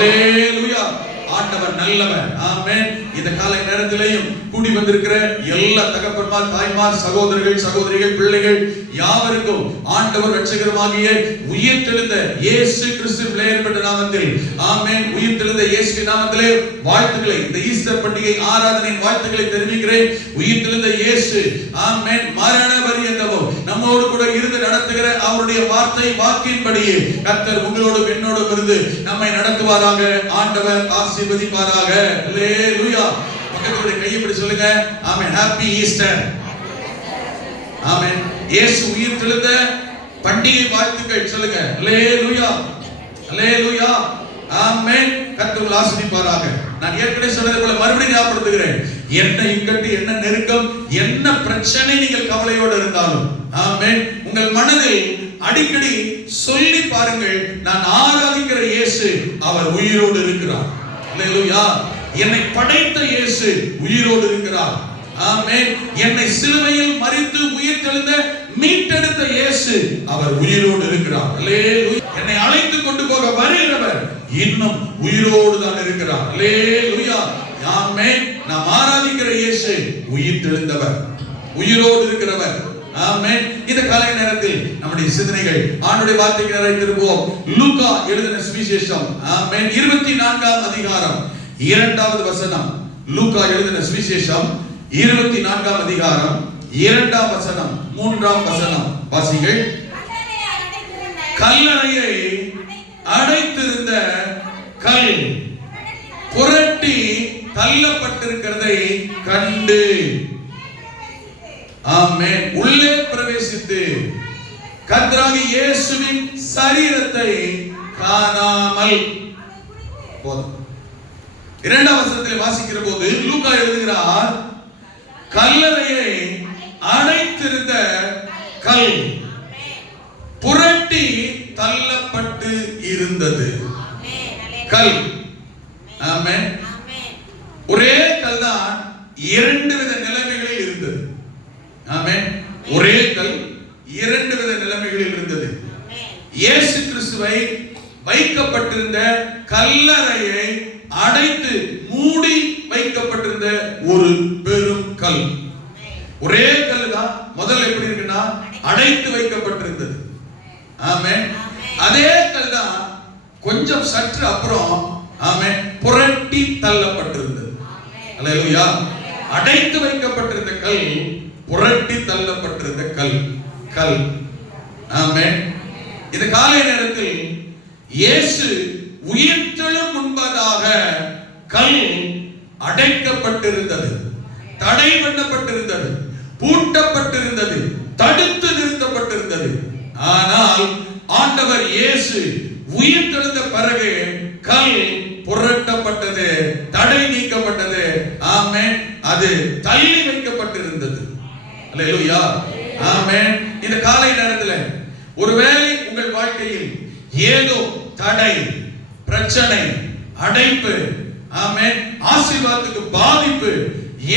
அல்லேலூயா. ஆண்டவர் நல்லவர். ஆமென். இந்த காலை நேரத்திலேயும் கூடி வந்திருக்கிற எல்லா தகப்பன்மார், தாய்மார், சகோதரர்கள், சகோதரிகள், பிள்ளைகள் யாவருக்கும் ஆண்டவர் இரட்சகருமாகிய உயிர்த்தெழுந்த இயேசு கிறிஸ்துவின் விலையேறப்பட்ட நாமத்தில், ஆமென், உயிர்த்தெழுந்த இயேசு நாமத்திலே வாழ்த்துக்களை, இந்த ஈஸ்டர் பண்டிகை ஆராதனையின் வாழ்த்துக்களை தெரிவிக்கிறேன். உயிர்த்தெழுந்த இயேசு, ஆமென், மரண பரியந்தமும் நம்மோடு கூட இருந்து நடத்துகிற அவருடைய வாக்கின்படியே கர்த்தர் உங்களோடும் என்னோடும் இருந்து நம்மை நடத்துவாராக. ஆண்டவர் ஆசீர்வதிப்பாராக. அல்லேலூயா. பக்கத்துல கையை பிடி சொல்லுங்க. ஆமென். Happy Easter. ஆமென். இயேசு உயிர்த்தெழுந்த பண்டிகை வாழ்த்துக்கள் சொல்லுங்க. அல்லேலூயா. அல்லேலூயா. ஆமென். கர்த்தர் ஆசீர்வதிப்பாராக. நான் ஏற்கனவே சொன்னது போல மறுபடியும் ஞாபகப்படுத்துகிறேன். என்ன இக்கட்டு, என்ன நெருக்கம், என்ன பிரச்சனை நீங்கள் கவலையோடு இருந்தாலும், ஆமென், உங்கள் மனதில் அடிக்கடி சொல்லி பாருங்கள், நான் ஆராதிக்கிற இயேசு அவர் உயிரோடு இருக்கிறார். அல்லேலூயா. என்னை படைத்த இயேசு உயிரோடு இருக்கிறார். ஆமென். என்னை சிலுவையில் மரித்து உயிர்த்தெழுந்த மீட்டெடுத்த இயேசு அவர் உயிரோடு இருக்கிறார். அல்லேலூயா. என்னை அழைத்து கொண்டு போக வருகிறவர் இன்னும் உயிரோடு தான் இருக்கிறார். அல்லேலூயா. ஆமென். நாம் ஆராதிக்கிற இயேசு உயிர்த்தெழுந்தவர், உயிரோடு இருக்கிறவர். ஆமென். இந்த காலை நேரத்தில் நம்முடைய சிந்தனைகள் ஆண்டவருடைய வார்த்தைக்கு நேராக திரும்புவோம். லூக்கா எழுதின சுவிசேஷம், ஆமென், 24ஆம் அதிகாரம் 2வது வசனம். லூக்கா எழுதின சுவிசேஷம் 24ஆம் அதிகாரம் 2ஆம் வசனம், 3ஆம் வசனம் வாசிங்கள். கல்லறையை அடைத்திருந்த கல் புரட்டி தள்ளப்பட்டிருக்கிறதை கண்டு, ஆமென், உள்ளே பிரவேசித்து கர்த்தராகிய இயேசுவின் சரீரத்தை காணாமல் போதும். 2ஆம் வசனத்தில் வாசிக்கிற போது லூக்கா எழுதுகிறார், கல்லறையை அடைத்திருந்த கல் புரட்டி தள்ளப்பட்டு இருந்தது. கல், ஆமென், ஒரே கல் தான், 2 வித நிலைமைகளில் இருந்தது. ஆமென். ஒரே கல் 2 வித நிலைமைகளில் இருந்தது. இயேசு கிறிஸ்துவை வைக்கப்பட்டிருந்த கல்லறையை அடைத்து மூடி வைக்கப்பட்டிருந்த ஒரு பெரும் கல். ஒரே கல் தான். முதல்ல எப்படி இருக்குன்னா அடைத்து வைக்கப்பட்டிருந்தது. ஆமென். அதே கல் தான் கொஞ்சம் சற்று அப்புறம், ஆமென், புரட்டி தள்ளப்பட்டிருந்தது. அல்லேலூயா. அடைத்து வைக்கப்பட்டிருந்த கல், புரட்டி தள்ளப்பட்டிருந்த கல். ஆமென். இந்த காலை நேரத்தில் இயேசு உயிர்த்தெழும் முன்பதாக கல் அடைக்கப்பட்டிருந்தது, தடை பண்ணப்பட்டிருந்தது, பூட்டப்பட்டிருந்தது, தடுத்து நிறுத்தப்பட்டிருந்தது. ஆனால் ஆண்டவர் இயேசு உயிர்த்தெழுந்த பிறகு கல் புரட்டப்பட்டது, தடை நீக்கப்பட்டது. ஆமென். அது தள்ளி வைக்கப்பட்டிருந்தது. அல்லேலூயா. ஆமென். இந்த காலை நேரத்தில் ஒருவேளை உங்கள் வாழ்க்கையில் ஏதோ தடை, பிரச்சனை, அடைப்பு, ஆமென், ஆசீர்வாதத்துக்கு பாதிப்பு,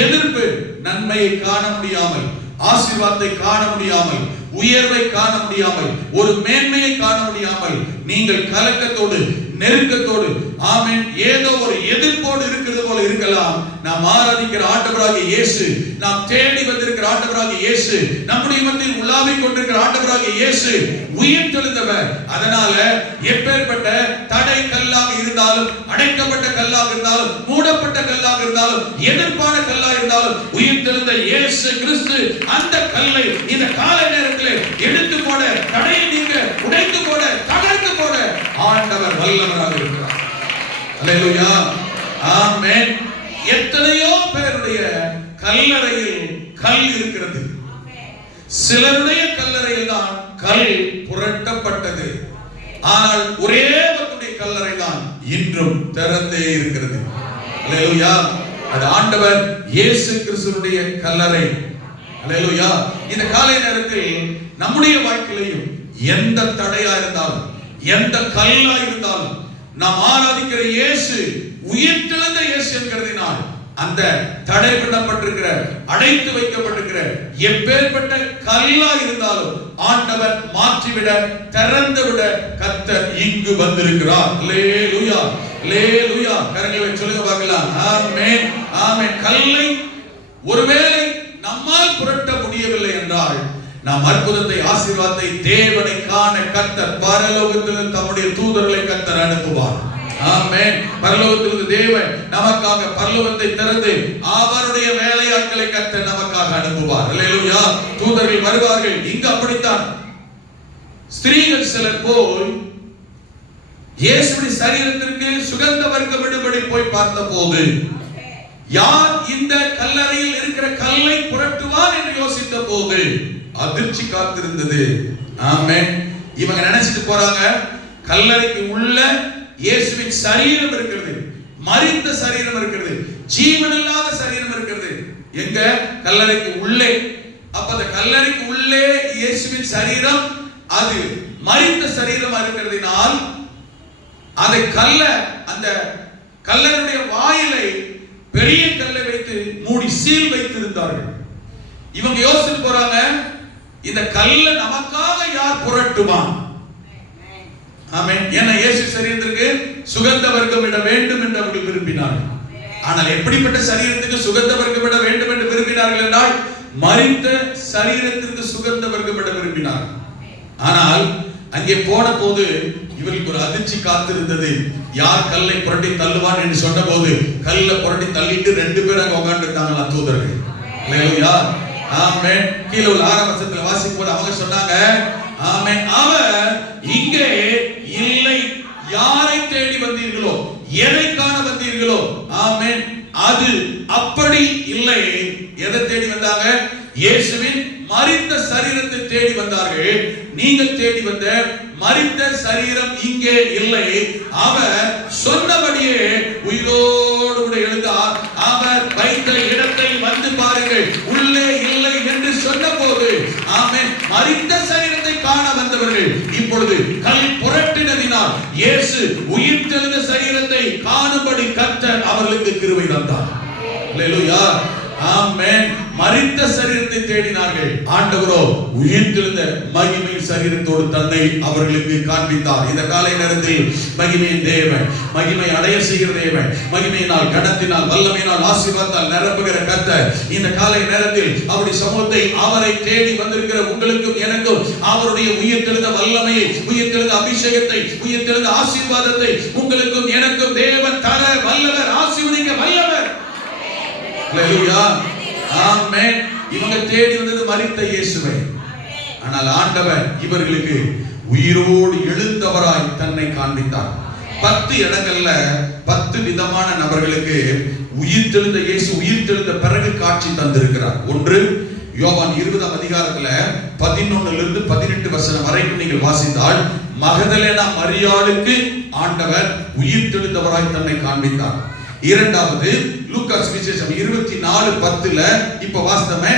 எதிர்ப்பு, நன்மையை காண முடியாமல், ஆசீர்வாதத்தை காண முடியாமல், உயர்வை காண முடியாமல், ஒரு மேன்மையை காண முடியாமல் நீங்கள் கலக்கத்தோடு, நெருக்கத்தோடு, ஆமென், ஏதோ ஒரு எதிர்ப்போடு இருக்கிறது போல இருக்கலாம். நாம் ஆராதிக்கிற ஆண்டவராகிய இயேசு, நாம் தேடி வந்திருக்கிற ஆண்டவராகிய இயேசு, நம்முடைய மத்தியில் உலாவிக் கொண்டிருக்கிற ஆண்டவராகிய இயேசு உயிர்த்தெழுந்தவர். அதனால எப்பேற்பட்ட தடை கல்லாக இருந்தாலும், அடைக்கப்பட்ட கல்லாக இருந்தாலும், மூடப்பட்ட கல்லாக இருந்தாலும், எதிர்ப்பான கல்லாக இருந்தாலும், உயிர்த்தெழுந்த இயேசு கிறிஸ்து அந்த கல்லை இந்த காலை நேரத்தில் எடுத்து போட, தடையை நீங்க உடைத்து போட, தகர்த்து போட ஆண்டவர் வல்லவராக இருக்கிறார். அல்லேலூயா. ஆமென். எத்தனையோ பேருடைய கல்லறையில் கல் இருக்கிறது. சிலருடைய கல்லறையில் தான் கல் புரட்டப்பட்டது. ஆனால் ஒரே ஒருவருடைய கல்லறை தான் இன்றும் திறந்தே இருக்கிறது. அல்லேலூயா. அது ஆண்டவர் இயேசு கிறிஸ்துவினுடைய கல்லறை. அல்லேலூயா. இந்த காலை நேரத்தில் நம்முடைய வாழ்க்கையிலும் எந்த தடையா இருந்தாலும், எந்த கல்லா இருந்தாலும், நாம் ஆராதிக்கிற இயேசு உயிர்த்தெழுந்த இயேசு என்கிறதினால் அந்த தடை பண்ணப்பட்டிருக்கிற, அடைத்து வைக்கப்பட்டிருக்கிற எப்பேற்பட்ட கல்லா இருந்தாலும் ஆண்டவர் மாற்றிவிட, திறந்து விட கர்த்தர் இங்கு வந்திருக்கிறார். அல்லேலூயா. அல்லேலூயா. கரங்களை சொல்லுங்க பார்க்கலாம். ஆமென், ஆமென். கல்லை ஒருவேளை நம்மால் புரட்ட முடியவில்லை என்றால் நாம் அற்புதத்தை, ஆசீர்வாதத்தை, தேவனை காண கர்த்தர் பரலோகத்தில் தம்முடைய தூதர்களை கர்த்தர் அனுப்புவார். ஆமென். பரலோகத்திலிருந்து தேவன் நமக்காக பரலோகத்தை திறந்து அவருடைய வேலையாட்களை கர்த்தர் நமக்காக அனுப்புவார். அல்லேலூயா. தூதர்கள் வருவார்கள். இங்கு அப்படித்தான் ஸ்திரீகள் சிலர் போய் இயேசுவின் சரீரத்திற்கு சுகந்த வர்க்கம் விடுபடி போய் பார்த்தபோது யார் இந்த கல்லறையில் இருக்கிற கல்லை புரட்டுவார் என்று யோசித்த போது அதிர்ச்சி காத்திருந்தது. ஆமென். இவங்க நினைச்சிட்டு போறாங்க, கல்லறைக்கு உள்ள இயேசுவின் சரீரம் இருக்கிறது, மரித்த சரீரம் இருக்கிறது, ஜீவனில்லாத சரீரம் இருக்கிறது. எங்க? கல்லறைக்கு உள்ளே. அப்ப அந்த கல்லறைக்கு உள்ளே இயேசுவின் சரீரம் அது மரித்த சரீரம் இருக்கிறதினால் அதை அந்த கல்லறையுடைய வாயிலை பெரிய கல்லை வைத்து மூடி சீல் வைத்திருந்தார்கள். இவங்க யோசித்து போறாங்க, இந்த கல்லை நமக்காக யார் புரட்டுவான்? ஆமென். ஏன்னா இயேசு சரீரத்திற்கு சுகந்த வர்க்கம் இட வேண்டும் என்று அவர்கள் விரும்பினார்கள். ஆனால் எப்படிப்பட்ட சரீரத்துக்கு சுகந்த வர்க்கம் இட வேண்டும் என்று விரும்பினார்கள் என்றால் மரித்த சரீரத்திற்கு சுகந்த வர்க்கம் இட விரும்பினார்கள். ஆனால் அங்கே போன போது இவருக்கு ஒரு அதிர்ச்சி காத்திருந்தது. யார் கல்லை புரட்டி தள்ளுவான் என்று சொன்ன போது கல்லை புரட்டி தள்ளிட்டு 2 பேர் அங்க உட்கார்ந்துட்டாங்களா தூதர்கள். அல்லேலூயா. ஆமென். கீழே உள்ள 6ஆம் வசனத்துல வாசிக்கும் போது அவங்க சொன்னாங்க, ஆமென், அவர் இங்கே இல்லை. யாரை தேடி வந்தீர்களோ, எதை காண வந்தீர்களோ, ஆமென், அது அப்படி இல்லை. எதை தேடி வந்தாங்க? இயேசுவின் மரித்த சரீரத்தை தேடி வந்தார்கள். நீங்கள் தேடி வந்த மரித்த சரீரம் இங்கே இல்லை. அவர் சொன்னபடியே உயிரோடு கூட எழுந்தார். அவர் வைத்த இடத்தை வந்து பாருங்கள், உள்ளே இல்லை என்று சொன்னபோது, ஆமென், மரித்த சரீரத்தை காண வந்தவர்கள் இப்பொழுது கல் புரட்டினதினால் இயேசு உயிர்த்தெழுந்த சரீரத்தை காணும்படி கர்த்தர் அவர்களுக்கு கிருபை தந்தார். அல்லேலூயா. ஆமென். மரித்த சரீரத்தை தேடினார்கள். ஆண்டவரோ உயிர்த்தெழுந்த மகிமை சரீரத்தோடு தன்னை அவர்களுக்கு காண்பித்தார். இந்த காலை நேரத்தில் மகிமையின் தேவன், மகிமை அடைய செய்கிற தேவன், மகிமையினால், கனத்தினால், வல்லமையினால், ஆசீர்வாதத்தால் நிரப்புகிற கர்த்தர் இந்த காலை நேரத்தில் அவருடைய சமூகத்தை, அவரை தேடி வந்திருக்கிற உங்களுக்கும் எனக்கும் அவருடைய உயிர்த்தெழுந்த வல்லமையை, உயிர்த்தெழுந்த அபிஷேகத்தை, உயிர்த்தெழுந்த ஆசீர்வாதத்தை உங்களுக்கும் எனக்கும் தேவன் தர வல்லவர், ஆசீர்வதிக்க வல்லவர். அல்லேலூயா. ஆமென். இவங்க தேடி வந்தது மரித்த இயேசுவை. ஆனால் ஆண்டவர் இவர்களுக்கு உயிரோடு எழுந்தவராய் தன்னை காண்பித்தார். 10 இடங்கள்ல 10 விதமான நபர்களுக்கு உயிர்த்தெழுந்த இயேசு உயிர்த்தெழுந்த பிறகு காட்சி தந்திருக்கிறார். ஒன்று, யோவான் 20ஆம் அதிகாரத்துல 11 இருந்து 18 வசனம் வரைக்கும் நீங்கள் வாசித்தால் மகதலேனா மரியாளுக்கு ஆண்டவர் உயிர்த்தெழுந்தவராய் தன்னை காண்பித்தார். இரண்டாவது, லூக்கா சுவிசேஷம் 24:10ல இப்ப வாஸ்தவமே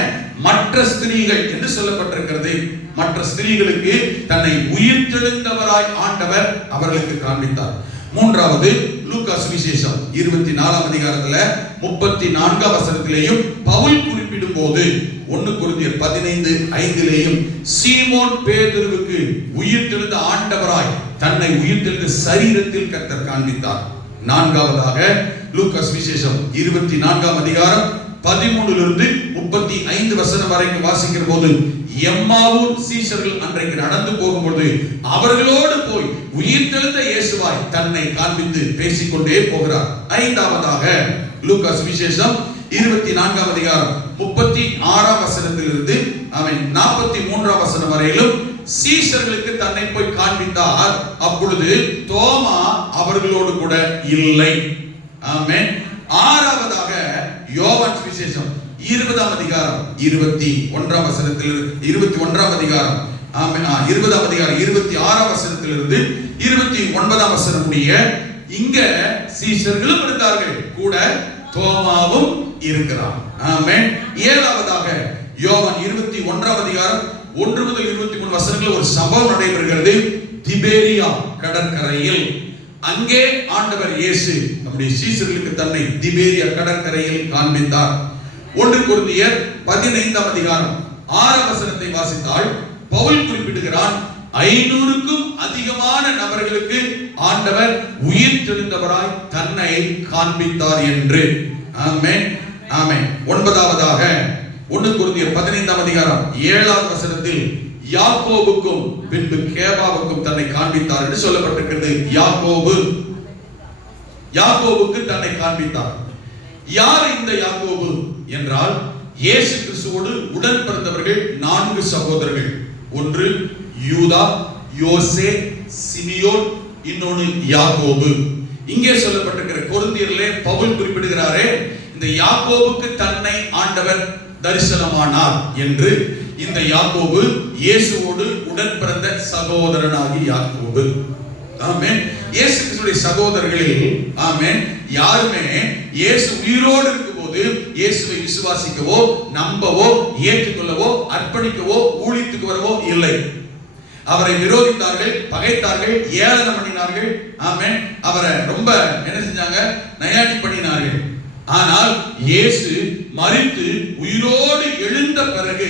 மற்ற ஸ்திரீகள் என்று சொல்லப்பட்டிருக்கிறது. மற்ற ஸ்திரீகளுக்கு தன்னை உயிர்த்தெழுந்தவராய் ஆண்டவர் அவர்களுக்கு காண்பித்தார். மூன்றாவது, லூக்கா சுவிசேஷம் 24ஆம் அதிகாரத்துல 34ஆம் வசனத்திலேயும் பவுல் குறிப்பிடும் போது 1 கொரிந்தியர் 15:5லேயும் சீமோன் பேதுருவுக்கு உயிர்த்தெழுந்த ஆண்டவராய் தன்னை உயிர்த்தெழுந்த சரீரத்தில் கர்த்தர் காண்பித்தார். நான்காவதாக லூக்கா சுவிசேஷம் 24ஆம் அதிகாரம் 13லிருந்து 35 வசனம் வரைக்கும் வாசிக்கிற போது எம்மாவூர் சீஷர்கள் அன்றைக்கு நடந்து போகும்போது அவர்களோடு போய் உயிர்த்தெழுந்த இயேசுவாய் தன்னை காண்பித்து பேசிக்கொண்டே போகிறார். ஐந்தாவதாக லூக்கா சுவிசேஷம் 24ஆம் அதிகாரம் 36ஆம் வசனத்திலிருந்து 43ஆம் வசனம் வரையிலும் சீஷர்களுக்கு தன்னை போய் காண்பித்தார். அப்பொழுது தோமா அவர்களோடு கூட இல்லை. ஆமென். ஆறாவதாக யோவான் சுவிசேஷம் 20ஆம் அதிகாரம் 21ஆம் வசனத்தில் 21ஆம் அதிகாரம் 20ஆம் அதிகாரம் 26ஆம் வசனத்திலிருந்து 29ஆம் வசனம் முடிய இங்க சீஷர்களும் இருந்தார்கள், கூட தோமாவும் இருக்கிறார். ஆமென். ஏழாவதாக யோவான் 21ஆம் அதிகாரம் 1 முதல் 23 வசனங்கள் ஒரு சம்பவம் நடைபெறுகிறது. திபேரியா கடற்கரையில் அங்கே ஆண்டவர் இயேசு நம்முடைய சீஷர்களுக்கு தன்னை திபேரியா கடற்கரையில் காண்பித்தார். 1 கொரிந்தியர் 15ஆம் அதிகாரம் 6ஆம் வசனத்தை வாசித்தால் பவுல் குறிப்பிடுகிறான், 500க்கும் அதிகமான நபர்களுக்கு ஆண்டவர் உயிர் தெழுந்தவராய் தன்னை காண்பித்தார் என்று. ஆமென், ஆமென். ஒன்பதாவதாக 1 கொரிந்தியர் 15ஆம் அதிகாரம் 7ஆம் வசனத்தில் யாக்கோபுக்கும் பின்பு கேபாவுக்கும் தன்னை காண்பித்தார் என்று சொல்லப்பட்டிருக்கிறது. யாக்கோபுக்கு தன்னை காண்பித்தார். யார் இந்த யாக்கோபு என்றால், இயேசு கிறிஸ்துவோடு உடன் பிறந்தவர்கள் 4 சகோதரர்கள். ஒன்று யூதா, யோசே, சிமியோன், இன்னொன்று யாக்கோபு. இங்கே சொல்லப்பட்டிருக்கிற கொரிந்தியரிலே பவுல் குறிப்பிடுகிறாரே, இந்த யாக்கோபுக்கு தன்னை ஆண்டவர் தரிசனமானார் என்று. இந்த யாக்கோபு இயேசுவோடு உடன் பிறந்த சகோதரனாகி யாக்கோபு. ஆமென். இயேசு கிறிஸ்துவின் சகோதரர்களில் ஆமென் யாருமே இயேசு உயிரோடு இருக்கும்போது இயேசுவை விசுவாசிக்கவோ, நம்பவோ, ஏற்றுக்கொள்ளவோ, அர்ப்பணிக்கவோ, ஊழியத்துக்கு வரவோ இல்லை. அவரை விரோதித்தார்கள், பகைத்தார்கள், ஏளனம் பண்ணினார்கள். ஆமென். அவரை ரொம்ப என்ன செஞ்சாங்க? நையாண்டி பண்ணினார்கள். ஆனால் இயேசு மரித்து உயிரோடு எழுந்த பிறகு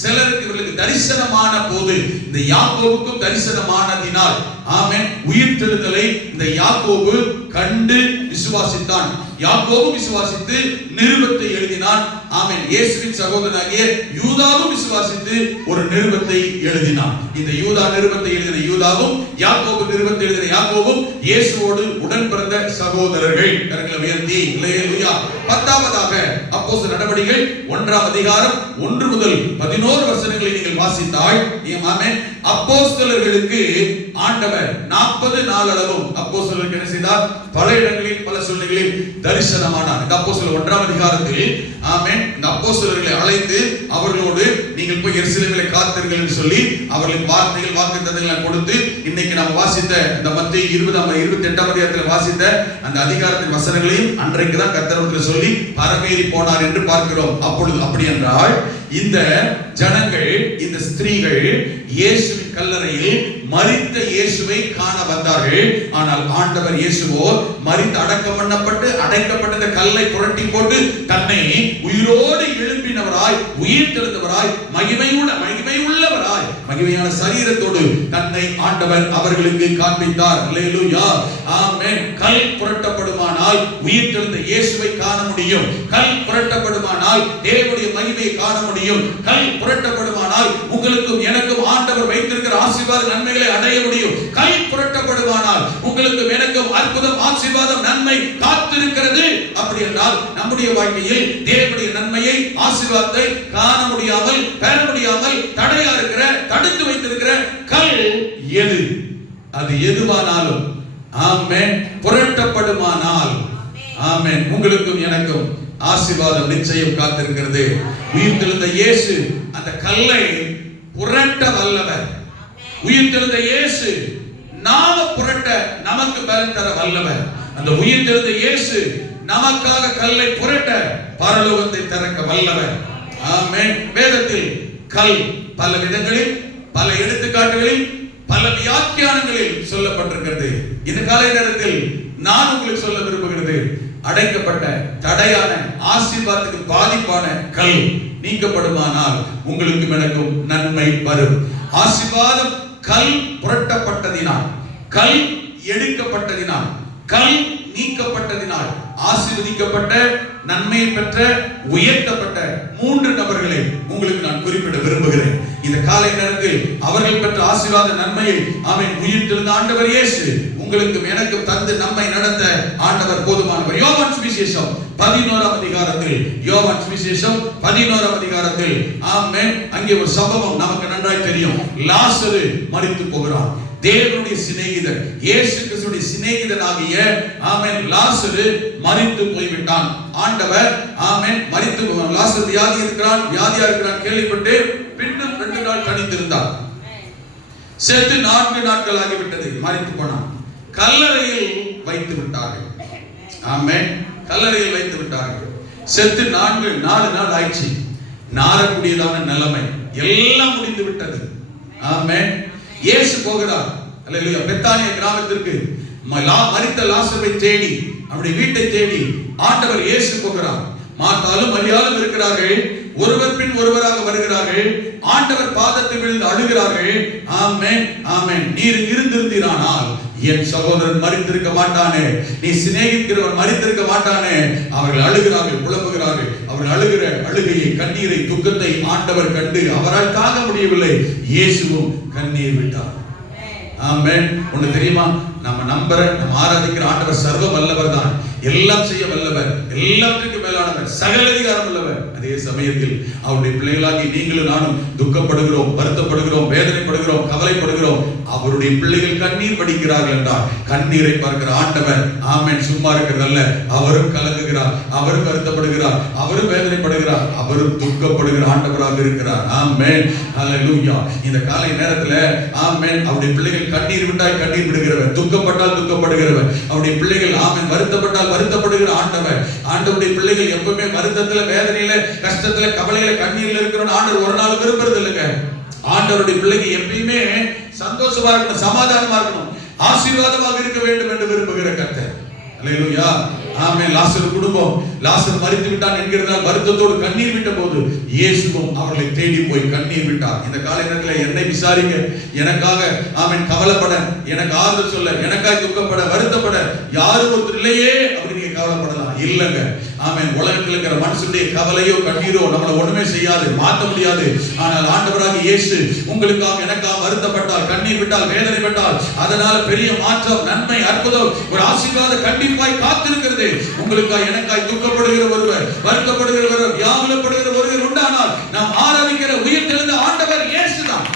சிலருக்கு இவர்களுக்கு தரிசனமான போது, இந்த யாக்கோபுக்கும் தரிசனமானதினால் ஆமென் உயிர்த்தெழுதலை இந்த யாக்கோபு கண்டு விசுவாசித்தான். யாக்கோபு விசுவாசித்து நிருபத்தை எழுதினான். ஆமென். இயேசுவின் சகோதரனாகிய யூதாவும் விசுவாசித்து ஒரு நிருபத்தை எழுதினான். இந்த யூதா நிருபத்தை எழுதின யூதாவும், யாக்கோபு நிருபத்தை எழுதின யாக்கோபும் இயேசுவோடு உடன் பிறந்த சகோதரர்கள். கரங்களை உயர்த்தி அல்லேலூயா. 10ஆவதாக அப்போஸ்தலர் நடவடிக்கைகள் 1ஆம் அதிகாரம் 1 முதல் 11 வசனங்களை நீங்கள் வாசித்தால், ஆமென், அப்போஸ்தலர்களுக்கு ஆண்டவர் 40 நாளளவும் அப்போஸ்தலர்களுக்கு என்ன செய்தார்? பல இடங்களில், பல சூழ்நிலைகளில் தரிசனமானார். இந்த அப்போஸ்தலர் 1ஆம் அதிகாரத்தில் ஆமென் இந்த அப்போஸ்தலர்களை அழைத்து அவர்களோடு நீங்கள் போய் எருசலேமிலே காத்திருங்கள் என்று சொல்லி அவர்களுக்கு வார்த்தைகள், வாக்குத்தத்தங்களை கொடுத்து, இன்னைக்கு நாம் வாசித்த இந்த மத்தேயு 28ஆம் அதிகாரத்தில் வாசித்த அந்த அதிகாரத்தின் வசனங்களையும் அன்றைக்கு தான் கர்த்தர் சொல்லி பரமேறி போனார் என்று பார்க்கிறோம். அப்பொழுது அப்படி என்றால் இந்த ஜனங்கள், இந்த ஸ்திரீகள் இயேசுவின் கல்லறையில் மரித்த இயேசுவை காண வந்தார்கள். ஆனால் ஆண்டவர் இயேசுவோ மரித்து அடக்கம் பண்ணப்பட்டு அடைக்கப்பட்ட கல்லை புரட்டி போட்டு தன்னை உயிரோடு எழுப்பினவராய், உயிர் தெழுந்தவராய், மகிமையுள்ளவராய், மகிமையான சரீரத்தோடு தன்னை ஆண்டவர் அவர்களுக்கு காண்பித்தார். அல்லேலூயா. ஆமென். கல் புரட்டப்படுமானால் உயிர் தெழுந்த இயேசுவை காண முடியும். கல் புரட்டப்படுமானால் தேவனுடைய மகிமையை காண முடியும். கல் புரட்டப்படுமானால் உங்களுக்கும் எனக்கும் ஆண்டவர் வைத்திருக்கிற ஆசீர்வாத நன்மைகளை அடைய முடியும். கல் புரட்டப்படுமானால் உங்களுக்கும் எனக்கும் அற்புதம், ஆசீர்வாதம், நன்மை காத்திருக்கிறது. அப்படி என்றால் நம்முடைய வாழ்க்கையில் தேவனுடைய நன்மையை, ஆசீர்வாதத்தை காண முடியாமல், பெற முடியாமல் தடையா இருக்கிற, தடுத்து வைத்திருக்கிற கல் எது? அது எதுவானாலும் ஆமென் புரட்டப்படுமானால் ஆமென் உங்களுக்கும் எனக்கும் ஆசீர்வாதம் நிச்சயம் காத்திருக்கிறது. உயிர்த்தெழுந்த இயேசு அந்த கல்லை புரட்ட வல்லவர். உயிர்த்தெழுந்த இயேசு நாம புரட்ட நமக்கு பலன் தர வல்லவர். அந்த உயிர்த்தெழுந்த இயேசு நமக்காக கல்லை புரட்ட பரலோகத்தை திறக்க வல்லவர். ஆமென். வேதத்தில் கல் பல விதங்களில், பல எடுத்துக்காட்டுகளில், பல வியாக்கியானங்களில் சொல்லப்பட்டிருக்கிறது. இந்த காலை நேரத்தில் நான் உங்களுக்கு சொல்ல விரும்புகிறது, அடைக்கப்பட்ட தடையான ஆசீர்வாதத்துக்கு பாதிப்பான கல் நீக்கப்படுமானால் உங்களுக்கும் எனக்கும் நன்மை வரும். ஆசீர்வாதம் கல் புரட்டப்பட்டதினால், கல் எடுக்கப்பட்டதினால், கல் நீக்கப்பட்டதினால் ஆசீர்வதிக்கப்பட்ட, நன்மை பெற்ற, உயர்த்தப்பட்ட 3 நபர்களை உங்களுக்கு நான் குறிப்பிட விரும்புகிறேன். இந்த காலை நேரத்தில் அவர்கள் பெற்ற ஆசீர்வாத நன்மையை ஆமென் உயிர்த்தெழுந்த ஆண்டவர் இயேசு உங்களுக்கும் எனக்கும் தந்து நம்மை நடத்த ஆண்டவர் போதுமானவர். யோவான் சுவிசேஷம் 11ஆம் அதிகாரத்தில், யோவான் சுவிசேஷம் 11ஆம் அதிகாரத்தில் ஆமென் அங்கே ஒரு சம்பவம் நமக்கு நன்றாய் தெரியும். லாசரு மரித்து போகிறான். தேவனுடைய சிநேகிதர், இயேசு கிறிஸ்துவின் சிநேகிதனாகிய ஆமென் லாசரு மரித்து போய்விட்டான். ஆண்டவர் ஆமென் மரித்து, லாசரு வியாதியா இருக்கிறான் கேள்விப்பட்டு பின்னும் 2 நாள் தனித்திருந்தார். செத்து 4 நாட்கள் ஆகிவிட்டது, மரித்து போனான். கல்லறையில் வைத்து விட்டார்கள். ஆமென். கல்லறையில் வைத்து விட்டார்கள். செத்து 4 நாள் ஆயிடுச்சு. நாரக்கூடியதான நிலைமை எல்லாம் முடிந்து விட்டது. ஆமென். இயேசு போகிறார். அல்லேலூயா. பெத்தானியா கிராமத்திற்கு மரித்த லாசரை தேடி, அவருடைய வீட்டை தேடி ஆண்டவர் இயேசு போகிறார். மார்த்தாலும் மரியாளும் இருக்கிறார்கள். ஒருவர் பின் ஒருவராக வருகிறார்கள். ஆண்டவர் பாதத்தில் விழுந்து அழுகிறார்கள். ஆமென், ஆமென். நீர் இருந்திருந்தீரானால் என் சகோதரன் மரித்திருக்க மாட்டானே, நீ சிநேகிக்கிறவன் மரித்திருக்க மாட்டானே. அவர்கள் அழுகிறார்கள், புலம்புகிறார்கள். அவர்கள் அழுகிற அழுகையை, கண்ணீரை, துக்கத்தை ஆண்டவர் கண்டு அவரால் தாங்க முடியவில்லை. இயேசுவும் கண்ணீர் விட்டார். ஆமென். ஒண்ணு தெரியுமா, நம்ம ஆராதிக்கிற ஆண்டவர் சர்வ வல்லவர் தான், எல்லாம் செய்ய வல்லவர், எல்லாத்துக்கும் மேலானவர், சகல அதிகாரம் உள்ளவர். அதே சமயத்தில் அவருடைய பிள்ளைகளாகி நீங்களும் நானும் துக்கப்படுகிறோம், வருத்தப்படுகிறோம், வேதனைப்படுகிறோம், கவலைப்படுகிறோம். அவருடைய பிள்ளைகள் கண்ணீர் வடிக்கிறார்கள் என்றால் கண்ணீரை பார்க்கிற ஆண்டவர் ஆமென் சும்மா இருக்கிறதல்ல, அவரும் கலங்குகிறார், அவரும் வருத்தப்படுகிறார், அவரும் வேதனைப்படுகிறார், அவரும் துக்கப்படுகிற ஆண்டவராக இருக்கிறார். ஆமென், ஹல்லேலூயா. இந்த காலை நேரத்துல ஆமென் அவருடைய பிள்ளைகள் கண்ணீர் விட்டால் கண்ணீர் விடுகிறவர், துக்கப்பட்டால் துக்கப்படுகிறவர். அவருடைய பிள்ளைகள் ஆமென் வருத்தப்பட்டால் வருத்தப்படுகிற ஆண்டவர். ஆண்டவருடைய பிள்ளைகள் எப்பவுமே வருத்தத்துல, வேதனையில, கஷ்டத்துல, கவலையில, கண்ணீர்ல இருக்கிற ஆண்டவர் ஒரு நாள் விரும்புறது இல்லைங்க. ஆண்டவருடைய பிள்ளைங்க எப்பயுமே சந்தோஷமா இருக்கணும், சமாதானமா இருக்கணும், ஆசீர்வாதமாக இருக்க வேண்டும் என்று விரும்புகிற கர்த்தர். அல்லேலூயா. ஆமென். லாசர் குடும்பம், லாசர் மரித்து விட்டான் என்கிறதால் வருத்தத்தோடு கண்ணீர் விட்ட போது இயேசுவும் அவர்களை தேடி போய் கண்ணீர் விட்டார். இந்த காலை நேரத்தில் என்னை விசாரிக்க, எனக்காக ஆமென் கவலைப்பட, எனக்கு ஆறுதல் சொல்ல, எனக்காக துக்கப்பட, வருத்தப்பட யாரும் ஒருத்தர் இல்லையே அப்படின்னு நீங்க கவலைப்படலாம். இல்லைங்க. ஆமென். உலகத்தில் இருக்கிற மனுஷனுடைய கவலையோ கண்ணீரோ நம்மளை ஒண்ணுமே செய்யாது, மாற்ற முடியாது. ஆனால் ஆண்டவராகிய இயேசு உங்களுக்காக எனக்காக வருத்தப்பட்டால், கண்ணீர் விட்டால், வேதனைப்பட்டால், அதனால பெரிய மாற்றம், நன்மை, அற்புதம், ஒரு ஆசீர்வாதம் கண்டிப்பாய் காத்திருக்கிறது. உங்களுக்காக எனக்காய் துக்கப்படுகிற ஒருவர், வருத்தப்படுகிற ஒருவர், வியாகுலப்படுகிற ஒருவர் உண்டானால் நாம் ஆராதிக்கிற உயிர்த்தெழுந்த ஆண்டவர் இயேசுதான்.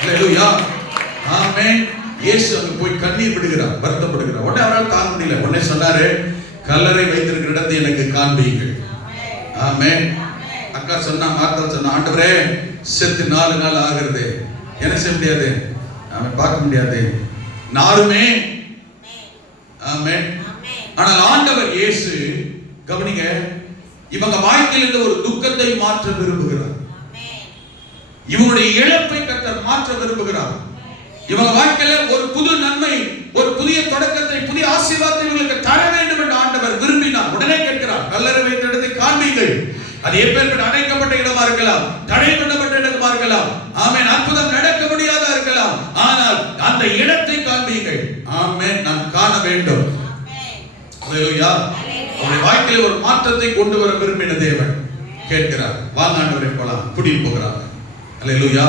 அல்லேலூயா. ஆமென். இயேசு அங்க போய் கண்ணீர் விடுகிறார், வருத்தப்படுகிறார். உடனே அவரால் தாங்க முடியல. உடனே சொன்னாரு, கல்லறை வைத்திருக்கிற இடத்தை எனக்கு காண்பீங்கள். ஆமென். அக்கா சொன்னா, மார்த்தா சொன்னா, ஆண்டவரே செத்து 4 நாள் ஆகிறது, என்ன செய்ய முடியாது, அவன் பார்க்க முடியாது, நாருமே. ஆமென். ஆனால் ஆண்டவர் இயேசு கவனிங்க, இவங்க வாழ்க்கையில் இருந்த ஒரு துக்கத்தை மாற்ற விரும்புகிறார். இவங்களுடைய இழப்பை கர்த்தர் மாற்ற விரும்புகிறார். இவங்க வாழ்க்கையில ஒரு புது நன்மை, ஒரு புதிய தொடக்கத்தை, புதிய ஆசீர்வாதத்தை இவங்களுக்கு தர வேண்டும் என்று ஆண்டவர் விரும்பினார். உடனே கேட்கிறார், கல்லறை வைத்த இடத்தை காண்பீங்கள். அது எப்பேற்பட்ட அடைக்கப்பட்ட இடமா இருக்கலாம், தடை பண்ணப்பட்ட இடமா இருக்கலாம், ஆமென், அற்புதம் நடக்க முடியாதா இருக்கலாம், ஆனால் அந்த இடத்தை காண்பீங்கள். ஆமென், நான் காண வேண்டும். அல்லேலூயா. அவருடைய வாழ்க்கையில ஒரு மாற்றத்தை கொண்டு வர விரும்பின தேவன் கேட்கிறார், வாங்க ஆண்டவரே போலாம், கூட்டிட்டு போகிறார். அல்லேலூயா.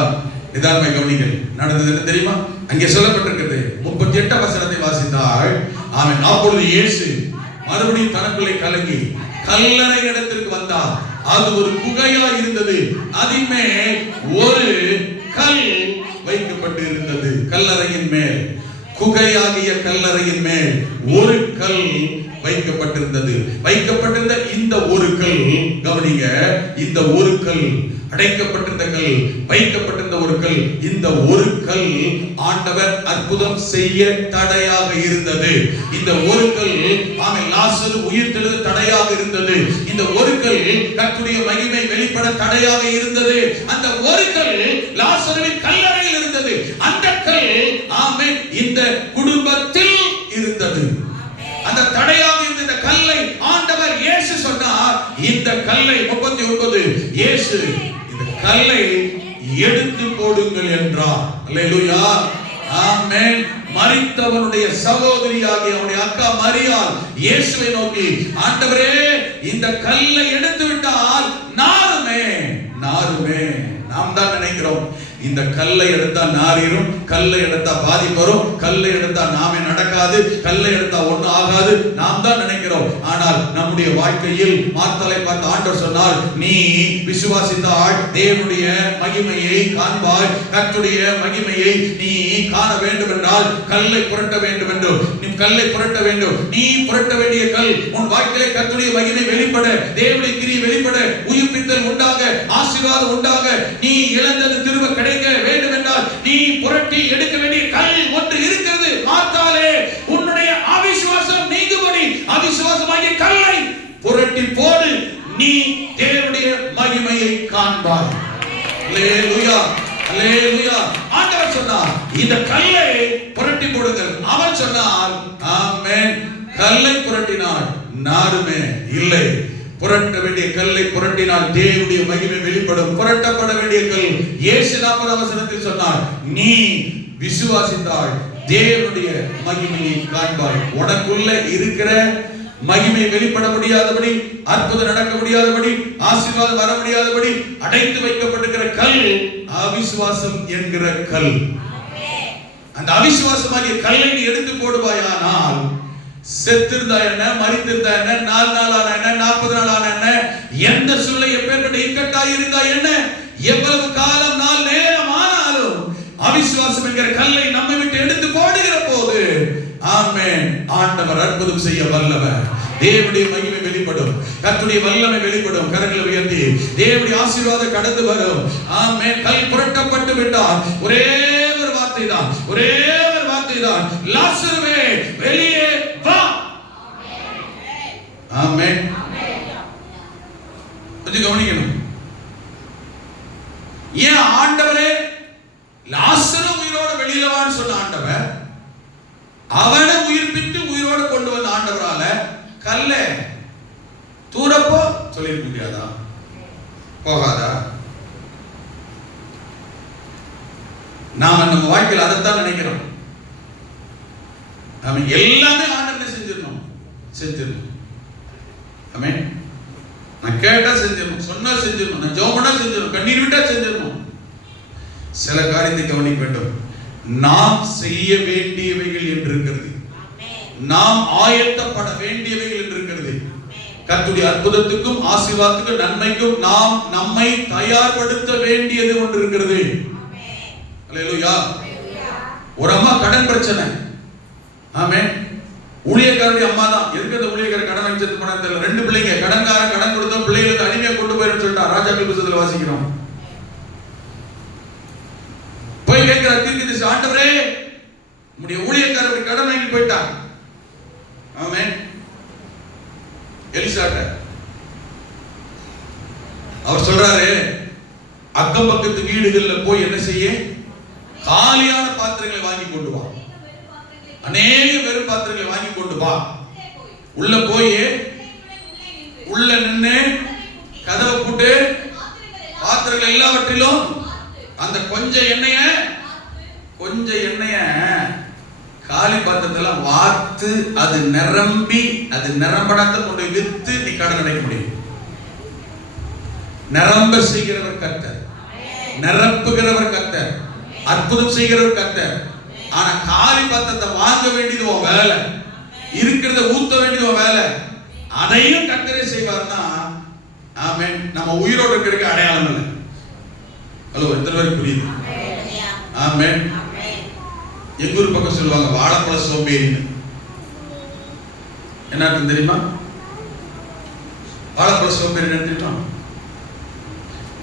நிதானமாய் கவனிங்கள். நடந்தது என்ன தெரியுமா? அங்கே சொல்லப்பட்டிருக்கிறது 38 வசனத்தை வாசித்தால், ஆமென், அப்பொழுது இயேசு மறுபடியும் தனக்குள்ளே கலங்கி கல்லறை இடத்திற்கு வந்தார். அது ஒரு குகையா இருந்தது, அதின் மேல் ஒரு கல் வைக்கப்பட்டு இருந்தது. கல்லறையின் மேல், குகையாகிய கல்லறையின் மேல் ஒரு கல் வைக்கப்பட்டிருந்தது. வைக்கப்பட்டிருந்த இந்த ஒரு கல், கவனிங்க, இந்த ஒரு கல், அடைக்கப்பட்டிருந்த கல், வைக்கப்பட்டிருந்த ஒரு கல், இந்த ஒரு கல் ஆண்டவர் அற்புதம் செய்ய தடையாக இருந்தது. இந்த ஒரு கல் ஆமென் லாசரு உயிர்த்தெழுத தடையாக இருந்தது. இந்த ஒரு கல் கர்த்தருடைய மகிமை வெளிப்பட தடையாக இருந்தது. அந்த ஒரு கல் லாசருவின் கல்லறையில் இருந்தது. அந்த கல் ஆமென் இந்த குடும்பத்தில் இருந்தது. அந்த தடையாக இருந்த இந்த கல்லை ஆண்டவர் இயேசு சொன்னார், இந்த கல்லை 39 இயேசு இந்த கல்லை எடுத்து போடுங்கள் என்றார். அல்லேலூயா. ஆமென். மரித்தவனுடைய சகோதரியாகிய அவனுடைய அக்கா மரியாள் இயேசுவை நோக்கி, ஆண்டவரே இந்த கல்லை எடுத்து விட்டால் நாருமே. நாருமே. நாம் தான் நினைக்கிறோம், இந்த கல்லை எடுத்தா நாரிரும், கல்லை எடுத்தா பாதிப்பு வரும், கல்லை எடுத்தா நாமே நடக்காது, கல்லை எடுத்தா ஒண்ணு ஆகாது, நாம் தான் நினைக்கிறோம். ஆனால் நம்முடைய வாழ்க்கையில் மார்த்தாளை பார்த்து ஆண்டவர் சொன்னார், நீ விசுவாசித்தால் தேவனுடைய மகிமையை காண்பாய். கர்த்தருடைய மகிமையை நீ காண வேண்டும் என்றால் கல்லை புரட்ட வேண்டும் என்று, நீ கல்லை புரட்ட வேண்டும். நீ புரட்ட வேண்டிய கல் உன் வாழ்க்கையிலே கர்த்தருடைய மகிமை வெளிப்பட, தேவனுடைய கிரியை வெளிப்பட, உயிர்ப்பித்தல் உண்டாக, ஆசீர்வாதம் உண்டாக, நீ இழந்தது திரும்ப கிடைக்க வேண்டும் என்றால் நீ புரட்டி எடுக்க வேண்டிய கல் ஒன்று இருக்கிறது. மார்த்தாளே, உன்னுடைய அவிசுவாசம் நீங்கும்படி அவிசுவாசமாகிய கல்லை புரட்டி போடு, நீ தேவனுடைய மகிமையை காண்பாய். அல்லேலூயா. அல்லேலூயா. ஆண்டவர் சொன்னார், இந்த கல்லை புரட்டி போடுங்கள். அவன் சொன்னார், ஆமென், கல்லை புரட்டினார், நாருமே இல்லை. புரட்ட வேண்டிய கல்லை புரட்டினால் தேவனுடைய மகிமை வெளிப்படும். புரட்டப்பட வேண்டிய கல் இயேசு 40 வசனத்தில் சொன்னார், நீ விசுவாசித்தால் தேவனுடைய மகிமையை காண்பாய். உனக்குள்ள இருக்கிற மகிமை வெளிப்பட முடியாதபடி, அற்புதம் நடக்க முடியாதபடி, ஆசீர்வாதம் வர முடியாதபடி அடைத்து வைக்கப்பட்டிருக்கிற கல் அவிசுவாசம் என்கிற கல். அந்த அவிசுவாசமாகிய கல்லை நீ எடுத்து போடுவாயானால் செத்திருந்தா என்ன, மரித்திருந்தா என்ன, 4 நாள் ஆன என்ன, 40 நாள் ஆன என்ன, எந்த சூழ்நிலை எப்பேற்பட்ட இக்கட்டாய் இருந்தா என்ன, எவ்வளவு காலம் நாள் நேரம் ஆனாலும் அவிசுவாசம் என்கிற கல்லை நம்மை விட்டு எடுத்து போடுகிற போது ஆமென், ஆண்டவர் அற்புதம் செய்ய வல்லவர். தேவனுடைய மகிமை வெளிப்படும், கர்த்தருடைய வல்லமை வெளிப்படும். கரங்களை உயர்த்தி தேவனுடைய ஆசீர்வாதம் கடந்து வரும். ஆமென். கல் புரட்டப்பட்டு விட்டால் ஒரே ஒரு வார்த்தை தான், ஒரே ஒரு வார்த்தை தான், லாசருவே வெளியே வா. ஆமென். கொஞ்சம் கவனிக்கணும். ஏன் ஆண்டவரே லாசரு உயிரோட வெளியில வான்னு சொன்ன ஆண்டவர், அவனை உயிர்ப்பித்து உயிரோடு கொண்டு வந்த ஆண்டவரால கல்ல தூரப்போ சொல்லிருக்க முடியாதா? போகாதா? நாம நம்ம வாழ்க்கையில் அதைத்தான் நினைக்கிறோம். ஆமென். எல்லாமே ஆண்டவரே செஞ்சிடணும். ஆமென். நான் கேட்டா செஞ்சிடணும், சொன்னா செஞ்சிடணும், நான் ஜெபம் பண்ணா செஞ்சிடணும், கண்ணீர் விட்டா செஞ்சிடணும். சில காரியத்தை கவனிக்க வேண்டும். நாம் செய்ய வேண்டியவைகள் என்று இருக்கிறது, நாம் ஆயத்தப்பட வேண்டியவைகள் என்று இருக்கிறது. கர்த்தருடைய அற்புதத்துக்கும் ஆசீர்வாதத்துக்கும் நன்மைக்கும் நாம் நம்மை தயார்படுத்த வேண்டியது ஒன்று இருக்கிறது. அல்லேலூயா. ஒரு அம்மா கடன் பிரச்சனை. ஆமென். ஊழியக்காரருடைய அம்மா தான். எதுக்கு அந்த ஊழியக்காரர் கடன் வச்சது பணம் தெரியல. 2 பிள்ளைங்க, கடன்காரன் கடன் கொடுத்தா பிள்ளைகளுக்கு அடிமையா கொண்டு போயிருந்து சொல்லிட்டான். ராஜாக்கள் புத்தகத்துல வாசிக்கிறோம். போய் கேட்கிற தீர்க்கதரிசி, ஆண்டவரே உம்முடைய ஊழியக்காரர் கடன் வாங்கி போயிட்டான். ஆமென். எலிசாட்ட அவர் சொல்றாரு, அக்கம் பக்கத்து வீடுகள்ல போய் என்ன செய்ய, காலியான பாத்திரங்களை வாங்கி கொண்டு வா, அநேக வெறும் பாத்திரங்களை வாங்கி கொண்டு வா. உள்ள போய் உள்ள நின்று கதவை போட்டு பாத்திரங்கள் எல்லாவற்றிலும் அந்த கொஞ்சம் எண்ணெய காலி பாத்திரத்தெல்லாம் வார்த்து அது நிரம்பி, அது நிரம்படாத கொண்டு வித்து நீ கடன் அடைக்க முடியும். நிரம்ப செய்கிறவர் கர்த்தர், நிரப்புகிறவர் கர்த்தர், அற்புதம் செய்கிறவர் கர்த்தர். ஆனா காலி பாத்திரத்தை வாங்க வேண்டியது உன் வேலை, இருக்கிறத ஊத்த வேண்டியது உன் வேலை. அதையும் கர்த்தரே செய்வார்னா ஆமென். நம்ம உயிரோடு இருக்கிறதுக்கு அடையாளம் இல்லை. ஹலோ, எத்தனை பேருக்கு புரியுது? ஆமென். எங்க ஊர் பக்கம் சொல்லுவாங்க வாழைப்பழ சோம்பேறின்னு. என்ன அர்த்தம் தெரியுமா? வாழைப்பழ சோம்பேறி தெரியுமா?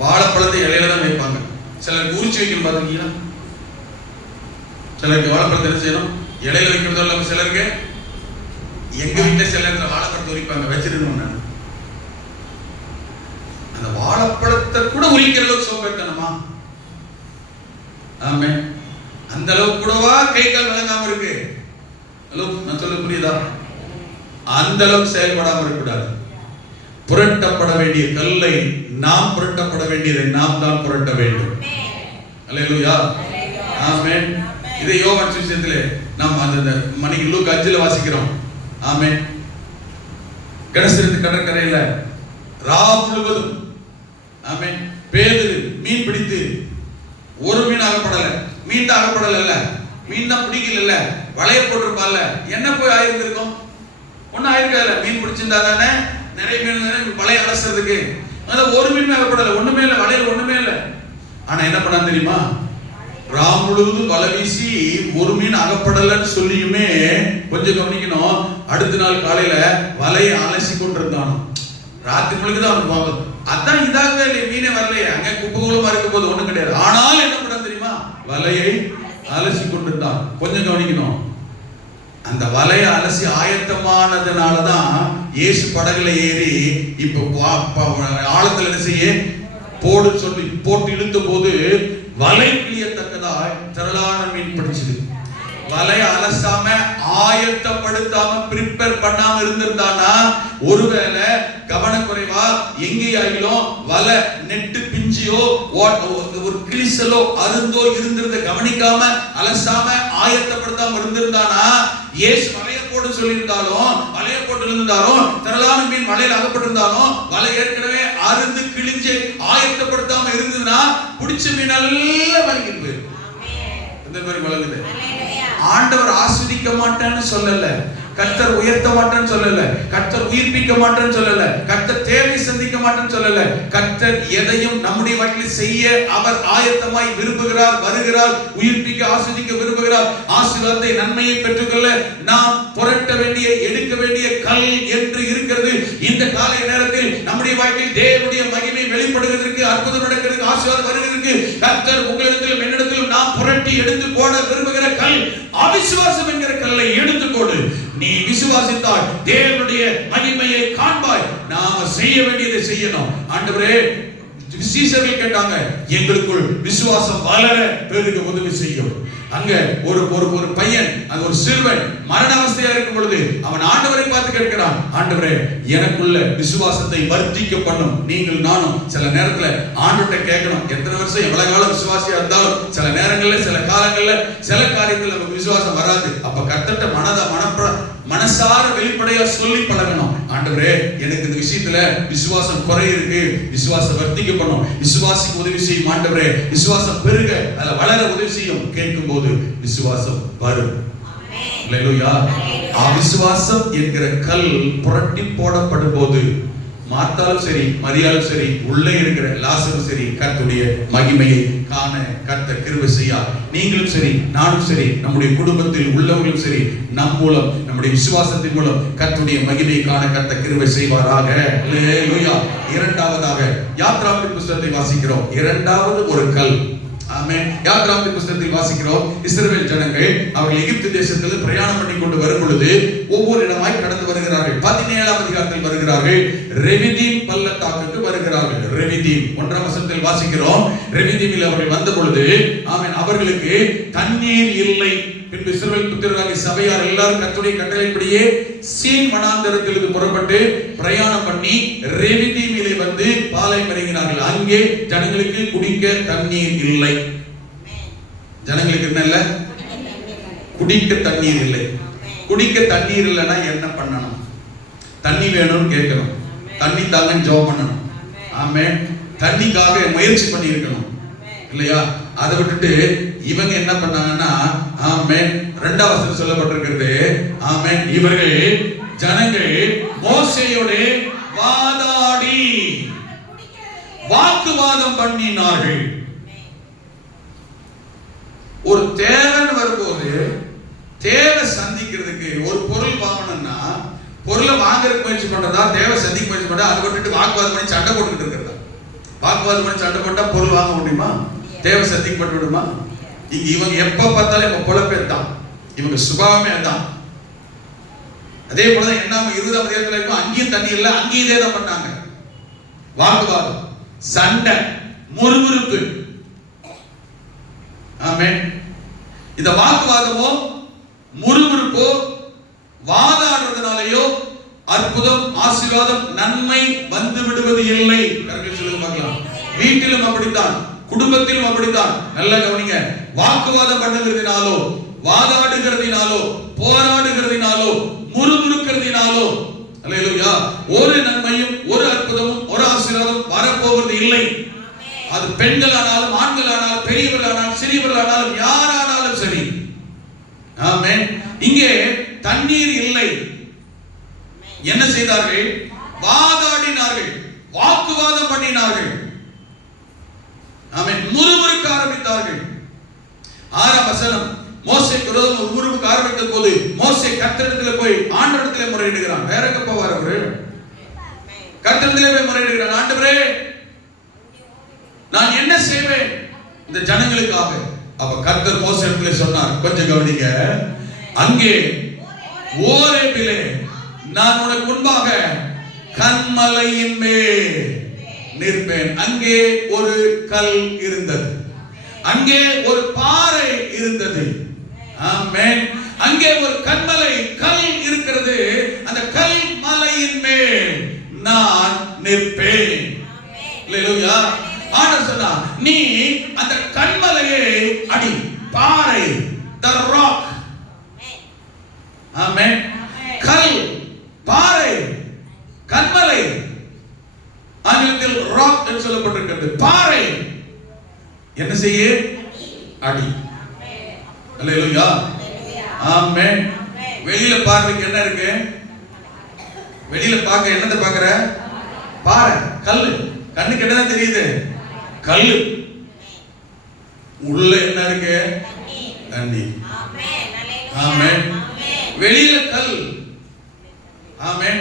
வாழைப்பழத்தை இலையில தான் வைப்பாங்க. சிலருக்கு உரிச்சு வைக்கணும் பாத்தீங்களா? சிலருக்கு வாழைப்பழத்தை என்ன செய்யணும், இலையில வைக்கிறதோ இல்லாம சிலருக்கு எங்க வீட்டை சில நேரத்தில் வாழைப்பழத்தை உரிப்பாங்க, வச்சிருந்தோம். அந்த வாழைப்பழத்தை கூட உரிக்கிற அளவுக்கு சோம்பேறித்தனமா? ஆமென். அந்த அளவுக்கு கூடவா கை கால் விளங்காம இருக்கு? ஹலோ, நான் சொல்ல புரியுதா? அந்த அளவுக்கு செயல்படாம இருக்கக்கூடாது. புரட்டப்பட வேண்டிய கல்லை நாம், புரட்டப்பட வேண்டியதை நாம் தான் புரட்ட வேண்டும். அல்லேலூயா. ஆமென். இதை யோவான் சுவிசேஷத்திலே நாம் அந்த மணிக்கு லூக்கா 5 வாசிக்கிறோம். ஆமென். கெனசரேத் கடற்கரையில ராவு முழுவதும் ஆமென் பேதுரு மீன் பிடித்து ஒரு மீன் அகப்படல, மீன் தான் அகப்படல, மீன் தான் பிடிக்கல, வலைய போட்டிருப்பால, என்ன போய் ஆயிருந்திருக்கும்? ஒன்னும் ஆயிருக்காதுல. மீன் பிடிச்சிருந்தா தானே நிறைய மீன் வலைய அலசுறதுக்கு. அதான் ஒரு மீன் அகப்படல, ஒண்ணுமே இல்லை, வலையில ஒண்ணுமே இல்லை. ஆனா என்ன பண்ணான்னு தெரியுமா? ராம் முழுவதும் வலை வீசி ஒரு மீன் அகப்படலன்னு சொல்லியுமே கொஞ்சம் கவனிக்கணும். அடுத்த நாள் காலையில வலையை அலசி கொண்டிருந்தானோ. ராத்திரி முழுக்க தான் அவன் பார்க்கணும். அதான் இதாகவே இல்லை, மீனே வரலையே, அங்க குப்பைகளுமா இருக்கும் போது ஒண்ணும் கிடையாது. ஆனால் என்ன பண்ண தெரியுமா? வலையை அலசி கொண்டிருந்தான். கொஞ்சம் கவனிக்கணும். அந்த வலையை அலசி ஆயத்தமானதுனாலதான் இயேசு படகுல ஏறி இப்ப ஆழத்துல என்ன செய்ய போடு சொல்லி போட்டு இழுத்த போது வலை கிளியத்தக்கதா திரளான மீன் பிடிச்சது. வலையை அலசாம ஆயத்தப்படுத்தாம பிரிப்பேர் பண்ணாம இருந்திருந்தானா, ஒருவேளை கவனக்குறைவா எங்கேயாயிலும் வலை நெட்டு பிஞ்சியோ ஒரு கிழிசலோ அருந்தோ இருந்திருந்த கவனிக்காம அலசாம ஆயத்தப்படுத்தாம இருந்திருந்தானா, இயேசு வலைய போட்டு சொல்லியிருந்தாலும் வலைய போட்டு இருந்தாலும் திரளான மீன் வலையில் அகப்பட்டிருந்தாலும் வலை ஏற்கனவே அருந்து கிழிஞ்சு ஆயத்தப்படுத்தாம இருந்ததுன்னா பிடிச்ச மீன் எல்லாம் வலிக்கு போயிடும். இந்த மாதிரி வழங்குது. ஆண்டவர் ஆஸ்வதிக்க மாட்டேன்னு சொல்லல, கர்த்தர் உயர்த்த மாட்டேன்னு சொல்லல, கர்த்தர் உயிர்ப்பிக்க மாட்டேன்னு சொல்லல, கர்த்தர் தேவை சந்திக்க மாட்டேன்னு சொல்லல. கர்த்தர் எதையும் நம்முடைய வாழ்க்கையில் செய்ய அவர் ஆயத்தமாய் விரும்புகிறார், வருகிறார், உயிர்ப்பிக்க ஆஸ்வதிக்க விரும்புகிறார். ஆசீர்வாதத்தை நன்மையை பெற்றுக்கொள்ள நாம் புரட்ட வேண்டிய எடுக்க வேண்டிய கல் என்று இருக்கிறது. இந்த காலை நேரத்தில் நம்முடைய வாழ்க்கையில் தேவனுடைய மகிமை வெளிப்படுவதற்கு, அற்புதம் நடக்கிறதுக்கு, ஆசீர்வாதம் வருவதற்கு கர்த்தர் உங்களிடத்திலும் என்னிடத்திலும் நாம் புரட்டி எடுத்து போட விரும்புகிற கல் அவிசுவாசம் என்கிற கல்லை எடுத்துக்கொடு. நீ விசுவாசித்தால் தேவனுடைய மகிமையை காண்பாய். நாம செய்ய வேண்டியதை செய்யணும். ஆண்டவரே, சீசர்கள் கேட்டாங்க, எங்களுக்குள் விசுவாசம் வளர பெருக உதவி செய்யும். அங்க ஒரு பையன், அது ஒரு சிறுவன் மரண அவஸ்தையா இருக்கும் பொழுது அவன் ஆண்டவரை பார்த்து கேட்கிறான், ஆண்டவரே எனக்குள்ள விசுவாசத்தை வர்த்திக்க பண்ணும். நீங்கள் நானும் சில நேரத்துல ஆண்டவர்கிட்ட கேட்கணும். எத்தனை வருஷம் எவ்வளவு காலம் விசுவாசியா இருந்தாலும் சில நேரங்கள்ல சில காலங்கள்ல சில காரியங்கள் நமக்கு விசுவாசம் வராது. அப்ப கர்த்தர்ட்ட மனசார வெளிப்படையா சொல்லி பழகணும். ஆண்டவரே எனக்கு இந்த விஷயத்துல விசுவாசம் குறை இருக்கு, விசுவாசம் வர்த்திக்க பண்ணும், விசுவாசிக்கு உதவி செய்யும். ஆண்டவரே விசுவாசம் பெருக, அதுல வளர உதவி செய்யும். கேட்கும் போது விசுவாசம் வரும். அல்லேலூயா. அவிசுவாசம் என்கிற கல் புரட்டி போடப்படும் போது மார்த்தாலும் சரி மரியாளும் சரி உள்ளே இருக்கிற லாசரும் சரி கர்த்தருடைய மகிமையை காண கர்த்தர் கிருபை செய்யார். நீங்களும் சரி நானும் சரி நம்முடைய குடும்பத்தில் உள்ளவர்களும் சரி நம் மூலம் நம்முடைய விசுவாசத்தின் மூலம் கர்த்தருடைய மகிமையை காண கர்த்தர் கிருபை செய்வாராக. அல்லேலூயா. இரண்டாவதாக யாத்ராகமத்தின் புத்தகத்தை வாசிக்கிறோம். இரண்டாவது ஒரு கல். ஆமென். யாத்ராகமத்தின் புத்தகத்தில் வாசிக்கிறோம், இஸ்ரவேல் ஜனங்கள் அவர்கள் எகிப்து தேசத்தில் பிரயாணம் பண்ணி கொண்டு வரும் பொழுது ஒவ்வொரு இடமாய் கடந்து வருகிறார்கள். 17ஆம் அதிகாரத்தில் வருகிறார்கள், ரெவிதீம் பள்ளத்தாக்குக்கு வருகிறார்கள். ரெவிதீம் 1ஆம் வசனத்தில் வாசிக்கிறோம், ரெவிதீமில் அவர்கள் வந்த பொழுது ஆமென் அவர்களுக்கு தண்ணீர் இல்லை. பின்பு இஸ்ரவேல் புத்திரராகிய சபையார் எல்லாரும் கர்த்தருடைய கட்டளைப்படியே சீன் வனாந்தரத்திலிருந்து புறப்பட்டு பிரயாணம் பண்ணி ரெவிதீமிலே வந்து பாளையம் இறங்கினார்கள். அங்கே ஜனங்களுக்கு குடிக்க தண்ணீர் இல்லை. ஜனங்களுக்கு என்ன இல்ல? குடிக்க தண்ணீர் இல்லை. குடிக்க தண்ணீர் இல்லைன்னா என்ன பண்ணணும்? தண்ணி வேணும்னு கேட்கணும், தண்ணி தாங்கன்னு ஜெபம் பண்ணணும். ஆமென். தண்ணிக்காக முயற்சி பண்ணி இருக்கணும் இல்லையா? அதை விட்டுட்டு இவங்க என்ன பண்ணாங்கன்னா, ஆமென், 2ஆம் வசனம் சொல்லப்பட்டிருக்கிறது, ஆமென், இவர்கள் ஜனங்கள் மோசேயோட வாதாடி வாக்குவாதம் பண்ணினார்கள். ஒரு தேவன் வரும்போது தேவை சந்திக்கிறதுக்கு ஒரு பொருள் வாங்கணும்னா பொருளை வாங்குறதுக்கு முயற்சி பண்றதா, தேவை சந்திக்க முயற்சி பண்றதா, அதை விட்டுட்டு வாக்குவாதம் பண்ணி சண்டை போட்டுக்கிட்டு இருக்கிறதா? வாக்குவாதம் பண்ணி சண்டை போட்டா பொருள் வாங்க முடியுமா? தேவை சந்திக்கப்பட்டு விடுமா? இங்க இவங்க எப்ப பார்த்தாலும் இவங்க பொழப்பே தான், இவங்க சுபாவமே தான். அதே போலதான் என்ன 20ஆம் அதிகாரத்துல இருக்கும், அங்கேயும் தண்ணி இல்லை, அங்கேயும் இதே தான் பண்ணாங்க. வாக்குவாதம், சண்டை, முறுமுறுப்பு. ஆமென். இந்த வாக்குவாதமோ முறுமுறுப்போ வாதாடுறதுனாலயோ அற்புதம் ஆசீர்வாதம் நன்மை வந்து விடுவது இல்லை. கரெக்டா சொல்லுங்க பார்க்கலாம். வீட்டிலும் அப்படித்தான், குடும்பத்திலும் அப்படித்தான். நல்லா கவனிங்க. வாக்குவாதம் பண்ணுகிறதுனாலோ வாதாடுகிறதுனாலோ போராடுகிறதுனாலோ முறுமுறுக்கிறதுனாலோ அல்லேலூயா ஒரு நன்மையும் ஒரு அற்புதமும் ஒரு ஆசீர்வாதம் வரப்போவது இல்லை. அது பெண்கள் ஆனாலும் ஆண்கள் ஆனாலும் பெரியவர்கள் ஆனாலும் சிறியவர்கள் ஆனாலும் யாரானாலும் சரி. ஆமென். இங்கே தண்ணீர் இல்லை. என்ன செய்தார்கள்? வாதாடினார்கள், வாக்குவாதம் பண்ணினார்கள். ஆமென். முறுமுறுக்க ஆரம்பித்தார்கள். 6ஆம் வசனம், மோசே விரோதம் முறுமுறுக்க ஆரம்பித்த போது மோசே கர்த்தரிடத்தில் போய் ஆண்டவரிடத்தில் முறையிடுகிறான். வேற எங்க போவார் அவரு? கர்த்தரிடத்தில் போய் முறையிடுகிறான். ஆண்டவரே, நான் என்ன செய்வேன் இந்த ஜனங்களுக்காக? அப்ப கர்த்தர் மோசேயிடத்தில் சொன்னார், கொஞ்சம் கவனிங்க. அங்கே ஓரேபிலே நான் உனக்கு முன்பாக கன்மலையின் மேல் நிற்பேன். அங்கே ஒரு கல் இருந்தது, அங்கே ஒரு பாறை இருந்தது. ஆமென். அங்கே ஒரு கன்மலை கல் இருக்கிறது. அந்த கல் மலையின் மேல் நான் நிற்பேன். அல்லேலூயா. ஆண்டவர் சொன்னார், நீ அந்த கன்மலையை அடி, பாறை, the rock. ஆமென். கல், பாறை, கன்மலை, ஆங்கிலத்தில் ராக் என்று சொல்லப்பட்டிருக்கிறது. பாறை என்ன செய்ய? அடி. அல்லேலூயா. ஆமென். வெளியில பார்வைக்கு என்ன இருக்கு? வெளியில பார்க்க என்னத்தை பார்க்கற? பாறை, கல்லு. கண்ணுக்கு என்னதான் தெரியுது? கல்லு. உள்ள என்ன இருக்கு? தண்ணி. ஆமென். வெளியில கல். ஆமென்.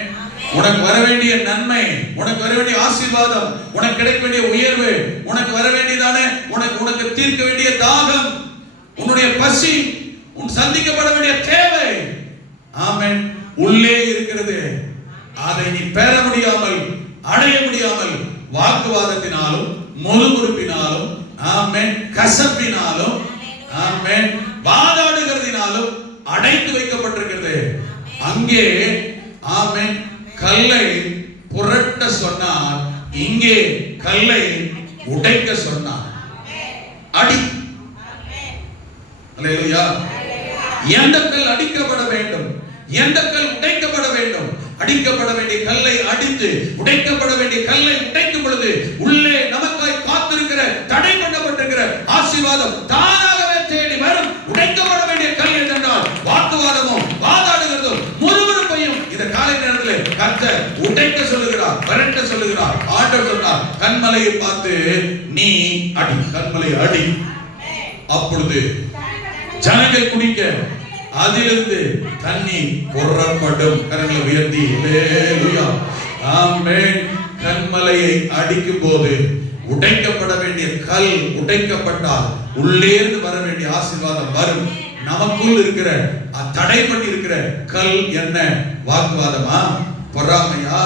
உனக்கு வர வேண்டிய நன்மை, உனக்கு வர வேண்டிய ஆசீர்வாதம், உனக்கு கிடைக்க வேண்டிய உயர்வு, உனக்கு வர வேண்டியதானே உனக்கு தீர்க்க வேண்டிய தாகம், உன்னுடைய பசி, உன் சந்திக்கப்பட வேண்டிய தேவை, ஆமென், உள்ளே இருக்கிறது. அதை நீ பெற முடியாமல், அடைய முடியாமல், வாக்குவாதத்தினாலும் முறுமுறுப்பினாலும், ஆமென், கசப்பினாலும், ஆமென், வாதாடுகிறதினாலும் அடைத்து வைக்கப்பட்டிருக்கிறது. அங்கே ஆமென் கல்லை புரட்ட சொன்னார், இங்கே கல்லை உடைக்க சொன்னார். அடி. அல்லேலூயா. எந்த கல் அடிக்கப்பட வேண்டும், எந்த கல் உடைக்கப்பட வேண்டும்? அடிக்கப்பட வேண்டிய கல்லை அடித்து, உடைக்கப்பட வேண்டிய கல்லை உடைக்கும் பொழுது உள்ளே நமக்காய் காத்திருக்கிற, தடை பண்ணப்பட்டிருக்கிற ஆசீர்வாதம் தானாகவே தேடி வரும். உடைக்கப்பட வேண்டிய கல் என்றால் வாக்குவாதமும் வாதாடுகிறதும் முறுமுறுப்பையும் இந்த காலை நேரத்தில் கர்த்தர் உடைக்க சொல்லுகிறார், விரட்ட சொல்லுகிறார். ஆண்டவர் சொன்னார், கன்மலையை பார்த்து நீ அடி, கன்மலை அடி. அப்பொழுது ஜனங்கள் குடிக்க அதிலிருந்து தண்ணி புறப்படும். கரங்களை உயர்த்தி அல்லேலூயா. ஆமென். கன்மலையை அடிக்கும் போது உடைக்கப்பட வேண்டிய கல் உடைக்கப்பட்டால் உள்ளே இருந்து வர வேண்டிய ஆசீர்வாதம் வரும். நமக்குள் இருக்கிற தடை பண்ணி இருக்கிற கல் என்ன? வாக்குவாதமா, பொறாமையா,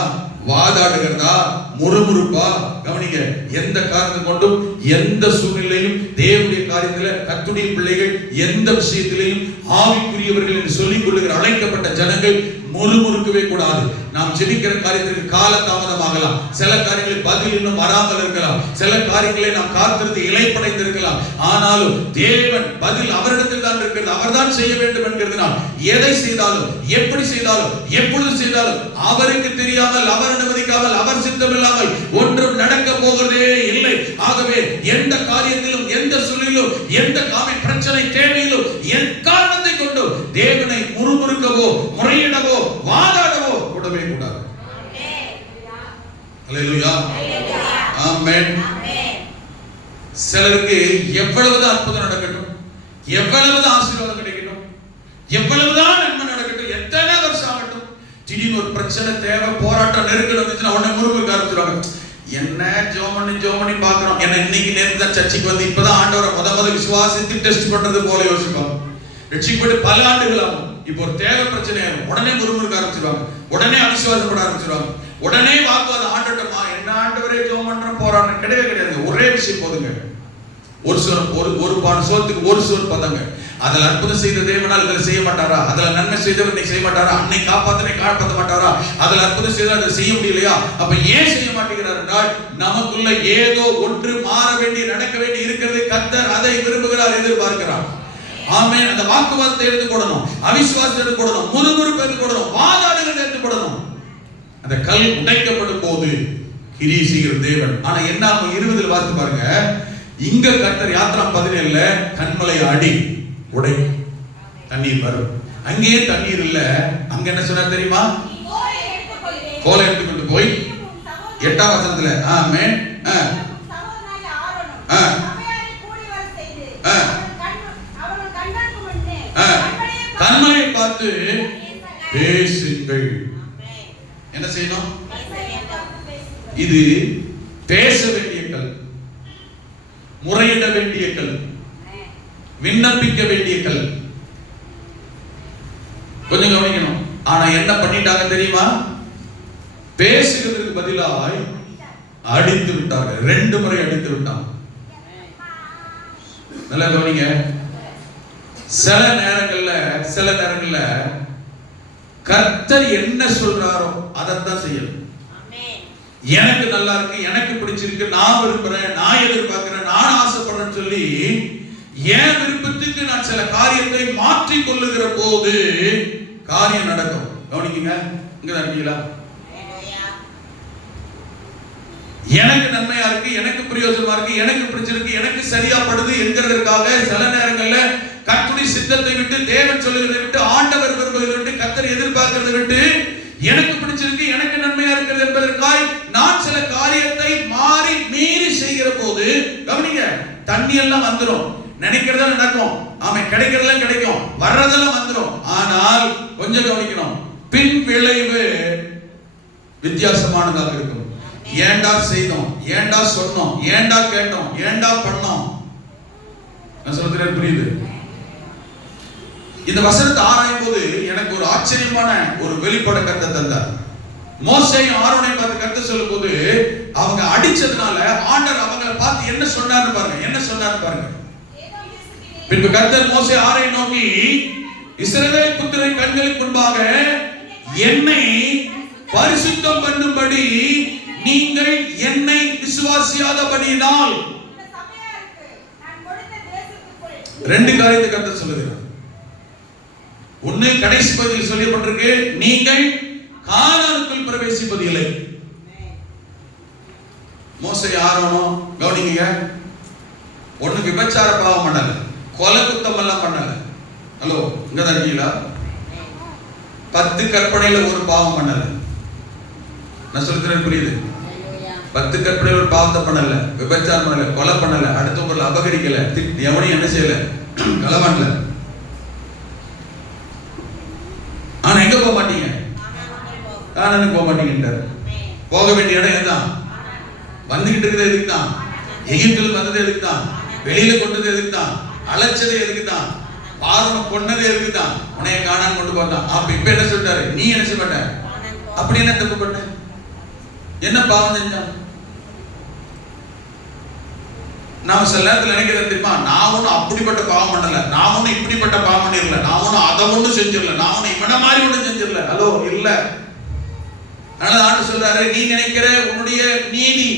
வாதாடுகிறதா, முறுமுறுப்பா? கவனிங்க, எந்த காரணத்தை கொண்டும் எந்த சூழ்நிலையும் தேவனுடைய காரியத்தில் கர்த்தருடைய பிள்ளைகள் எந்த விஷயத்திலையும் ஆவிக்குரியவர்கள் என்று சொல்லிக் கொள்ளுகிற அழைக்கப்பட்ட ஜனங்கள் முறுமுறுக்கவே கூடாது. நாம் ஜெபிக்கிற காரியத்திற்கு கால தாமதமாகலாம், சில காரியங்களில் பதில் இன்னும் வராமல் இருக்கலாம், சில காரியங்களை நாம் காத்திருந்து இளைப்படைந்து இருக்கலாம். ஆனாலும் தேவன் பதில் அவரிடத்தில் தான் இருக்கிறது, அவர்தான் செய்ய வேண்டும் என்கிறதுனால் எதை செய்தாலும், எப்படி செய்தாலும், எப்பொழுது செய்தாலும் அவருக்கு தெரியாமல், அவர் அனுமதிக்காமல், அவர் சித்தமில்லாமல் ஒன்றும் நடக்க போகிறதே இல்லை. ஆகவே எந்த காரியத்திலும், எந்த சூழலிலும், எந்த பிரச்சனை தேவையிலும் எக்காரணத்தை கொண்டு தேவனை முறுமுறுக்கவோ, முறையிடவோ, வாதாடவோ கூடவே கூடாது. அல்லேலூயா. ஆமென். சிலருக்கு எவ்வளவுதான் அற்புதம் நடக்கட்டும், எவ்வளவுதான் ஆசீர்வாதம் கிடைக்கட்டும், எவ்வளவுதான் நன்மை நடக்கட்டும், எத்தனை வருஷம் ஆகட்டும், திடீர்னு ஒரு பிரச்சனை, தேவை, போராட்டம், நெருக்கடி வந்துச்சுன்னா உடனே முறுமுறுக்க ஆரம்பிச்சிருவாங்க. என்ன ஜோமனி பாக்குறோம், என்ன இன்னைக்கு நேத்து தான் சர்ச்சைக்கு வந்து இப்பதான் ஆண்டவரை முத விசுவாசித்து டெஸ்ட் பண்றது போல யோசிப்பாங்க. ரட்சிக்கப்பட்டு பல ஆண்டுகள் ஆகும். இப்போ ஒரு தேவை பிரச்சனை ஆகும், உடனே முறுமுறுக்க ஆரம்பிச்சிருவாங்க, உடனே அவிசுவாசப்பட ஆரம்பிச்சிருவாங்க, உடனே வாக்குவாதம். ஆண்டவரமா என்ன ஆண்டவரே ஜெபம் பண்ற போராட்டம் கிடையாது. ஒரே விஷயம் போதுங்க. ஒரு பான சோத்துக்கு ஒரு சோறு பதங்க. அதில் அற்புதம் செய்த தேவனால் இதில் செய்ய மாட்டாரா? அதில் நன்மை செய்தவர் இன்னைக்கு செய்ய மாட்டாரா? அன்னை காப்பாற்ற மாட்டாரா? அதில் அற்புதம் செய்தால் அதை செய்ய முடியலையா? அப்ப ஏன் செய்ய மாட்டேங்கிறார் என்றால் நமக்குள்ள ஏதோ ஒன்று மாற வேண்டிய, நடக்க வேண்டி இருக்கிறது. கர்த்தர் அதை விரும்புகிறார், எதிர்பார்க்கிறார். ஆமென். அந்த வாக்குவாதத்தை எடுத்து போடணும், அவிசுவாசத்தை எடுத்து போடணும், முறுமுறுப்பு எடுத்து போடணும், வாதாடுகளை எடுத்து போடணும். அந்த கல் உடைக்கப்படும் போது கிரியை செய்கிற தேவன். ஆனா என்ன 20 வாசித்து பாருங்க. இங்க கர்த்தர் யாத்ரா 17ல கன்மலை அடி, உடை, தண்ணீர் வரும். அங்கேயே தண்ணீர் இல்ல, அங்க என்ன சொன்னார் தெரியுமா? கோலை எடுத்துக்கொண்டு போய் 8ஆம் வசனத்துல ஆமென் கன்மலையை பார்த்து பேசுங்கள். என்ன செய்யணும்? இது பேச வேண்டிய கல், முறையிட வேண்டிய கல், விண்ணப்பிக்க வேண்டிய கல். கொஞ்சம் கவனிக்கணும். ஆனா என்ன பண்ணிட்டாங்க தெரியுமா? பேசுகிறதுக்கு பதிலாய் அடித்து விட்டார்கள். 2 முறை அடித்து விட்டாங்க. நல்லா கவனிங்க. சில நேரங்கள்ல கர்த்தர் என்ன சொல்றாரோ அதைத்தான் செய்யணும். எனக்கு நல்லா இருக்கு, எனக்கு பிடிச்சிருக்கு, நான் விரும்புறேன், நான் எதிர்பார்க்கிறேன், நான் ஆசைப்படுறேன்னு சொல்லி என் விருப்பத்துக்கு நான் சில காரியத்தை மாற்றிக் கொள்ளுகிற போது காரியம் நடக்கும். கவனிக்குங்க, இங்க இருக்கீங்களா? எனக்கு நன்மையா இருக்கு, எனக்கு பிரயோஜனமா இருக்கு, எனக்கு பிடிச்சிருக்கு, எனக்கு சரியா படுது என்கிறதற்காக சில நேரங்கள்ல கர்த்தருடைய சித்தத்தை விட்டு, தேவன் சொல்லுகிறதை விட்டு, ஆண்டவர் விரும்புவதை விட்டு, கர்த்தர் எதிர்பார்க்கிறதை விட்டு, எனக்கு பிடிச்சிருக்கு, எனக்கு நன்மையா இருக்கிறது என்பதற்காக நான் சில காரியத்தை மீறி செய்கிற போது கவனிங்க, தண்ணி எல்லாம் வந்துடும், நினைக்கிறதெல்லாம் நடக்கும், ஆமென், கிடைக்கிறதெல்லாம் கிடைக்கும், வர்றதெல்லாம் வந்துடும். ஆனால் கொஞ்சம் கவனிக்கணும், பின் விளைவு வித்தியாசமானதாக இருக்கும். ஏண்டா செய்தோம், ஏண்டா சொன்னோம், ஏண்டா கேட்டோம், ஏண்டா பண்ணோம். நான் சொல்றேன், புரியுது? இந்த வசனத்தை ஆராயும் போது எனக்கு ஒரு ஆச்சரியமான ஒரு வெளிப்பாடு கர்த்தர் தந்தார். மோசேயும் ஆரோனையும் பார்த்து கர்த்தர் சொல்லும் போது அவங்க அடிச்சதுனால ஆண்டவர் அவங்களை பார்த்து என்ன சொன்னார்னு பாருங்க. பின்பு கர்த்தர் மோசே ஆரோனை நோக்கி, இஸ்ரவேல் புத்திரரின் கண்களுக்கு முன்பாக என்னை பரிசுத்தம் பண்ணும்படி நீங்கள் என்னை விசுவாசியாதபடியினால் ரெண்டு காரியத்தை கர்த்தர் சொல்லுகிறார். ஒன்னு, கடைசி பகுதியில் சொல்லப்பட்டிருக்கு, நீங்கள் கானானுக்குள் பிரவேசிப்பது இல்லை. மோசே ஆரோனும் கவனிங்க, ஒண்ணு விபச்சார பாவம் பண்ணல, கொலை குத்தம் எல்லாம் பண்ணல. ஹலோ, இங்க இருக்கீங்களா? 10 கற்பனையில ஒரு பாவம் பண்ணல. நான் சொல்றேன், புரியுது? 10 கற்பனையில ஒரு பாவத்தை பண்ணல, விபச்சாரம் பண்ணல, கொலை பண்ணல, அடுத்தவங்களை அபகரிக்கல, எவனையும் என்ன செய்யல, களவாடல. ஆனா எங்க போக மாட்டீங்க? கானானுக்கு போக மாட்டீங்கன்றார். போக வேண்டிய இடம் எதுதான்? வந்துகிட்டு இருக்கிறது எதுக்கு தான்? எகிப்தில் வந்தது எதுக்கு தான்? வெளியில கொண்டது எதுக்கு தான்? அழைச்சது எதுக்கு தான்? பார்வனை கொன்னது எதுக்கு தான்? உன்னைய கானான் கொண்டு போட்டான். அப்ப இப்ப என்ன சொல்றாரு? நீ என்ன செய்ய மாட்ட? அப்படி என்ன தப்பு பண்ண? என்ன பாவம் செஞ்சான்? நாம சில நேரத்தில் நினைக்கிறது தெரியுமா, நான் ஒன்னும் அப்படிப்பட்ட பாவம் பண்ணல, நான் ஒன்னும் இப்படிப்பட்ட பாவம் பண்ணிடல, நான் ஒன்னும் அதை ஒன்றும் செஞ்சிடல, நான் ஒன்னும் இவன மாதிரி ஒன்றும் செஞ்சிடல. ஹலோ, இல்ல. அதனால ஆண்டு சொல்றாரு, நீ நினைக்கிற உன்னுடைய நீதி,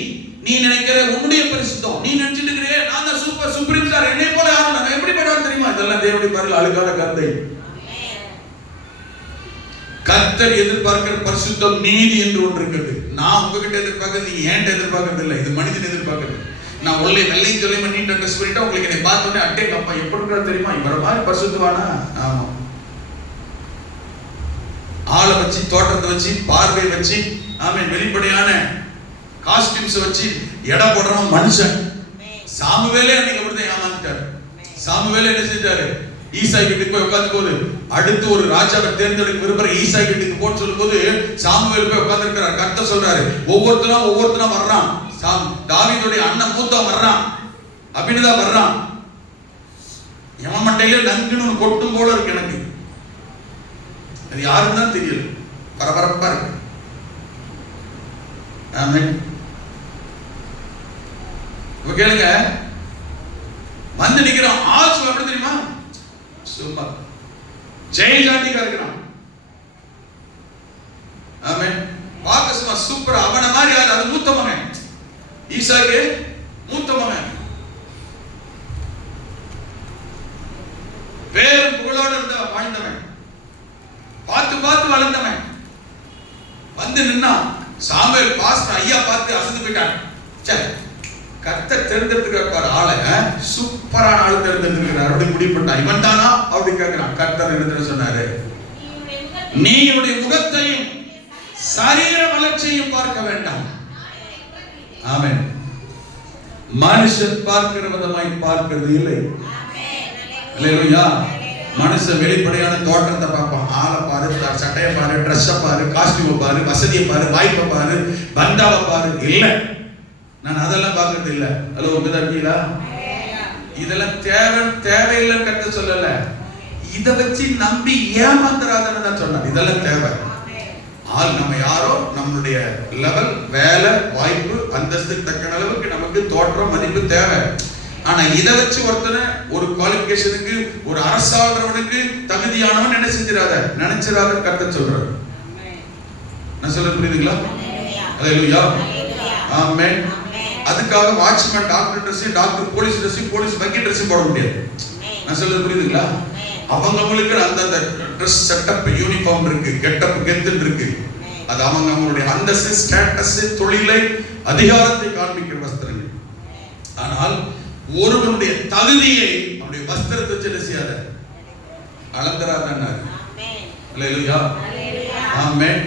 நீ நினைக்கிற உன்னுடைய பரிசுத்தம், நீ நினைச்சிட்டு இருக்கிறே நான் தான் சூப்பர் சுப்ரீம் ஸ்டார், என்னை போல யாரும் நான் எப்படி பண்ணுவாங்க தெரியுமா? இதெல்லாம் தேவனுடைய பாருங்கள் அழுக்கான கருத்தை. கர்த்தர் எதிர்பார்க்கிற பரிசுத்தம், நீதி என்று ஒன்று இருக்குது. நான் உங்ககிட்ட எதிர்பார்க்கறது, நீங்க ஏன்ட்ட எதிர்பார்க்கறது இல்லை, இது மனிதன் எதிர்பார்க்கறது. நான் உள்ளே வெள்ளையும் சொல்லி நீண்ட ட்ரெஸ் பண்ணிட்டா உங்களுக்கு என்னை பார்த்தோன்னே அட்டே அப்பா எப்படி இருக்காரு தெரியுமா, இவர மாதிரி பரிசுத்தவானா? ஆமா, ஆளை வச்சு, தோட்டத்தை வச்சு, பார்வை வச்சு, ஆமென், வெளிப்படையான காஸ்டியூம்ஸ் வச்சு எடை போடுறவன் மனுஷன். சாமுவேலே அன்னைக்கு அப்படிதான் ஏமாந்துட்டாரு. சாமுவேலே என்ன செஞ்சாரு? ஈசாய் வீட்டுக்கு போய் உட்கார்ந்து போது, அடுத்து ஒரு ராஜாவை தேர்ந்தெடுக்க விரும்புற ஈசாய் வீட்டுக்கு போன்னு சொல்லும் போது சாமுவேல் போய் உட்கார்ந்து இருக்கிறார். கர்த்தர் சொல்றாரு, ஒவ்வொருத்தனா வர்றான். தாவீதுடைய அண்ணன் மூத்தவன் வர்றான், அபினதாப் வர்றான். எவன் மண்டையில நங்குன்னு கொட்டும் போல இருக்கு எனக்கு. அது யாருன்னு தான் தெரியல, பரபரப்பா இருக்கு. ஆமென். இப்ப கேளுங்க, வந்து நிக்கிறான். ஆசு எப்படி தெரியுமா? சும்மா ஜெயஜாண்டிக்கா இருக்கிறான். ஆமென். பார்க்க சும்மா சூப்பரா, அவன மாதிரி யாரு? அது மூத்த மகன், ஈசாக்கு மூத்த மகன், பேரும் புகழோடு இருந்த வாழ்ந்தவன், பார்த்து வளர்ந்தவன். வந்து நின்னா சாமுவேல் பாஸ்டர் ஐயா பார்த்து அசந்து போயிட்டான். சரி, கர்த்தர் தேர்ந்தெடுத்துக்கிறார் ஆளை, சூப்பரான ஆளு தேர்ந்தெடுத்துக்கிறார். அப்படி முடிப்பட்டான். இவன் தானா அப்படி கேட்கிறான். கர்த்தர் எடுத்து சொன்னாரு, நீ என்னுடைய முகத்தையும் சரீர வளர்ச்சியையும் பார்க்க வேண்டாம். ஆமென். மனுஷன் பார்க்கிற விதமாய் பார்க்கிறது இல்லை. அல்லேலூயா. மனுஷன் வெளிப்படையான தோற்றத்தை பார்ப்பான். ஆளை பாரு, சட்டையை பாரு, ட்ரெஸ்ஸை பாரு, காஸ்டியூமை பாரு, வசதியை பாரு, வாய்ப்பை பாரு, பந்தாவை பாரு. இல்லை, நான் அதெல்லாம் பார்க்கறது இல்லை. ஹலோ, உங்கதான் இருக்கீங்களா? இதெல்லாம் தேவையில்லைன்னு கருத்து சொல்லல. இதை வச்சு நம்பி ஏமாந்துராதன்னு தான் சொன்னார். இதெல்லாம் தேவை. ஆள் நம்ம யாரோ, நம்மளுடைய லெவல், வேலை, வாய்ப்பு, அந்தஸ்துக்கு தக்க அளவுக்கு நமக்கு தோற்றம், மதிப்பு தேவை. ஆனா இதை வச்சு ஒருத்தனை ஒரு குவாலிஃபிகேஷனுக்கு, ஒரு அரசாள்றவனுக்கு தகுதியானவன் என்ன செஞ்சிடாத, நினைச்சிடாத கர்த்தர் சொல்றாரு. நான் சொல்றது புரியுதுங்களா? ஹல்லேலூயா, ஆமென். அதுக்காக watchman doctor dress, doctor police dress, police வக்கீல் ட்ரெஸ் போட முடியாது. நான் சொல்றது புரியுதுங்களா? அவங்களுக்கு அந்த ட்ரெஸ் செட்டப், யூனிஃபார்ம் இருக்கு, கெட்டப் கெத்துன்னு இருக்கு. அது அவங்களுடைய அந்தஸ்து, ஸ்டேட்டஸ், தொழிலை, அதிகாரத்தை காண்பிக்கிற வஸ்திரங்கள். ஆனால் ஒருவனுடைய தகுதியை அவனுடைய வஸ்திரத்தை வச்சு என்ன செய்யாத, அளந்தராதன்னாரு. ஹல்லேலூயா, ஆமென்.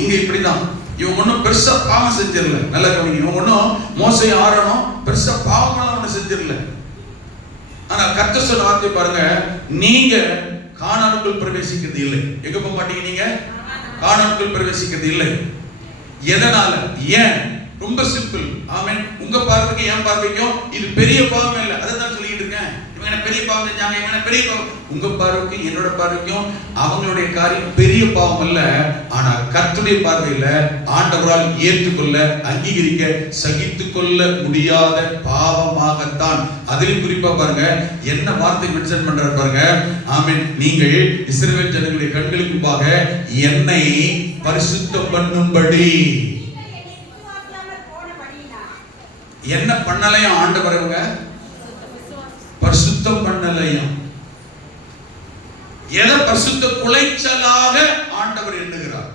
இங்க இப்படிதான், இவங்க ஒன்னும் பெருசா பாவம் செஞ்சிடல. நல்லா கவனிங்க, இவங்க ஒன்னும் மோசை ஆறணும் பெருசா பாவம் ஒண்ணு செஞ்சிடல. ஆனா கர்த்தர் சொன்ன வார்த்தை பாருங்க, நீங்க கானானுக்குள் பிரவேசிக்கிறது இல்லை. எங்க போக மாட்டீங்க? நீங்க கானானுக்குள் பிரவேசிக்கிறது இல்லை. எதனால? ஏன்? ரொம்ப சிம்பிள். ஆமென். உங்க பார்வைக்கு என் பார்வைக்கும் இது பெரிய பாவம் இல்லை. அதை தான் சொல்லிட்டு இருக்கேன். இவங்க பெரிய பாவம் செஞ்சாங்க, இவங்க பெரிய பாவம். உங்க பார்வைக்கும் என்னோட பார்வைக்கும் அவங்களுடைய காரியம் பெரிய பாவம் அல்ல. ஆனா கர்த்தருடைய பார்வையில ஆண்டவரால் ஏற்றுக்கொள்ள, அங்கீகரிக்க, சகித்துக் கொள்ள முடியாத பாவமாகத்தான். அதிலும் குறிப்பா பாருங்க என்ன வார்த்தை மென்ஷன் பண்றாரு பாருங்க. ஆமென். நீங்கள் இஸ்ரவேல் ஜனங்களுடைய கண்களுக்கு முன்பாக என்னை பரிசுத்தம் பண்ணும்படி. என்ன பண்ணலையும் ஆண்டவர், இவங்க பரிசுத்தம் பண்ணலையும். எதை பரிசுத்த குலைச்சலாக ஆண்டவர் எண்ணுகிறார்?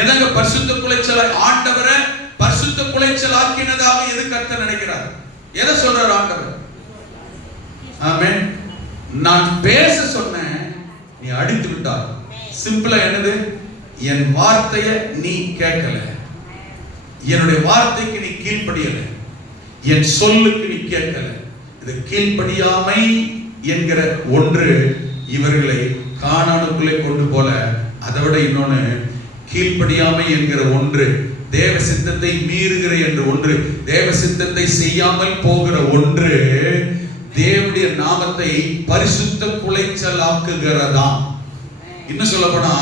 எதங்க பரிசுத்த குலைச்சலாக ஆண்டவரை பரிசுத்த குலைச்சல் ஆக்கினதாக எது கர்த்தர் நினைக்கிறார்? எதை சொல்றார் ஆண்டவர்? ஆமென். நான் பேச சொன்னேன், நீ அடித்து விட்டார். சிம்பிளா என்னது? என் வார்த்தையை நீ கேட்கல, என்னுடைய வார்த்தைக்கு நீ கீழ்ப்படியல, என் சொல்லுக்கு நீ கேட்கல. இது கீழ்ப்படியாமை என்கிற ஒன்று இவர்களை கானானுக்குள்ளே கொண்டு போல. அதை விட இன்னொன்னு, கீழ்ப்படியாமை என்கிற ஒன்று, தேவ சித்தத்தை மீறுகிற என்ற ஒன்று, தேவ சித்தத்தை செய்யாமல் போகிற ஒன்று, தேவனுடைய நாமத்தை பரிசுத்த குலைச்சலாக்குகிறதா. இன்னும் சொல்ல போனா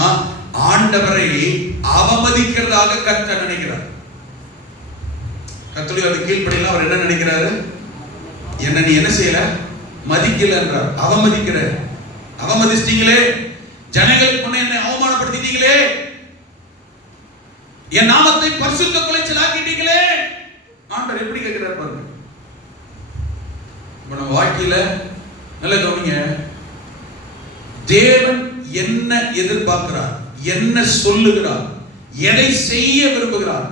ஆண்டவரை அவமதிக்கிறதாக கர்த்தர் நினைக்கிறார். கர்த்தருடைய அது கீழ்ப்படியல. அவர் என்ன நினைக்கிறாரு? என்ன நீ என்ன செய்யல, மதிக்கல என்றார். அவமதிக்கிற, அவமதிச்சிட்டீங்களே, ஜனங்களுக்கு முன்ன என்னை அவமானப்படுத்திட்டீங்களே, என் நாமத்தை பரிசுத்த குலைச்சலாக்கிட்டீங்களே. ஆண்டவர் எப்படி கேட்கிறார் பாருங்க. நம்ம வாழ்க்கையில நல்ல கவனிங்க, தேவன் என்ன எதிர்பார்க்கிறார், என்ன சொல்லுகிறார், எதை செய்ய விரும்புகிறார்,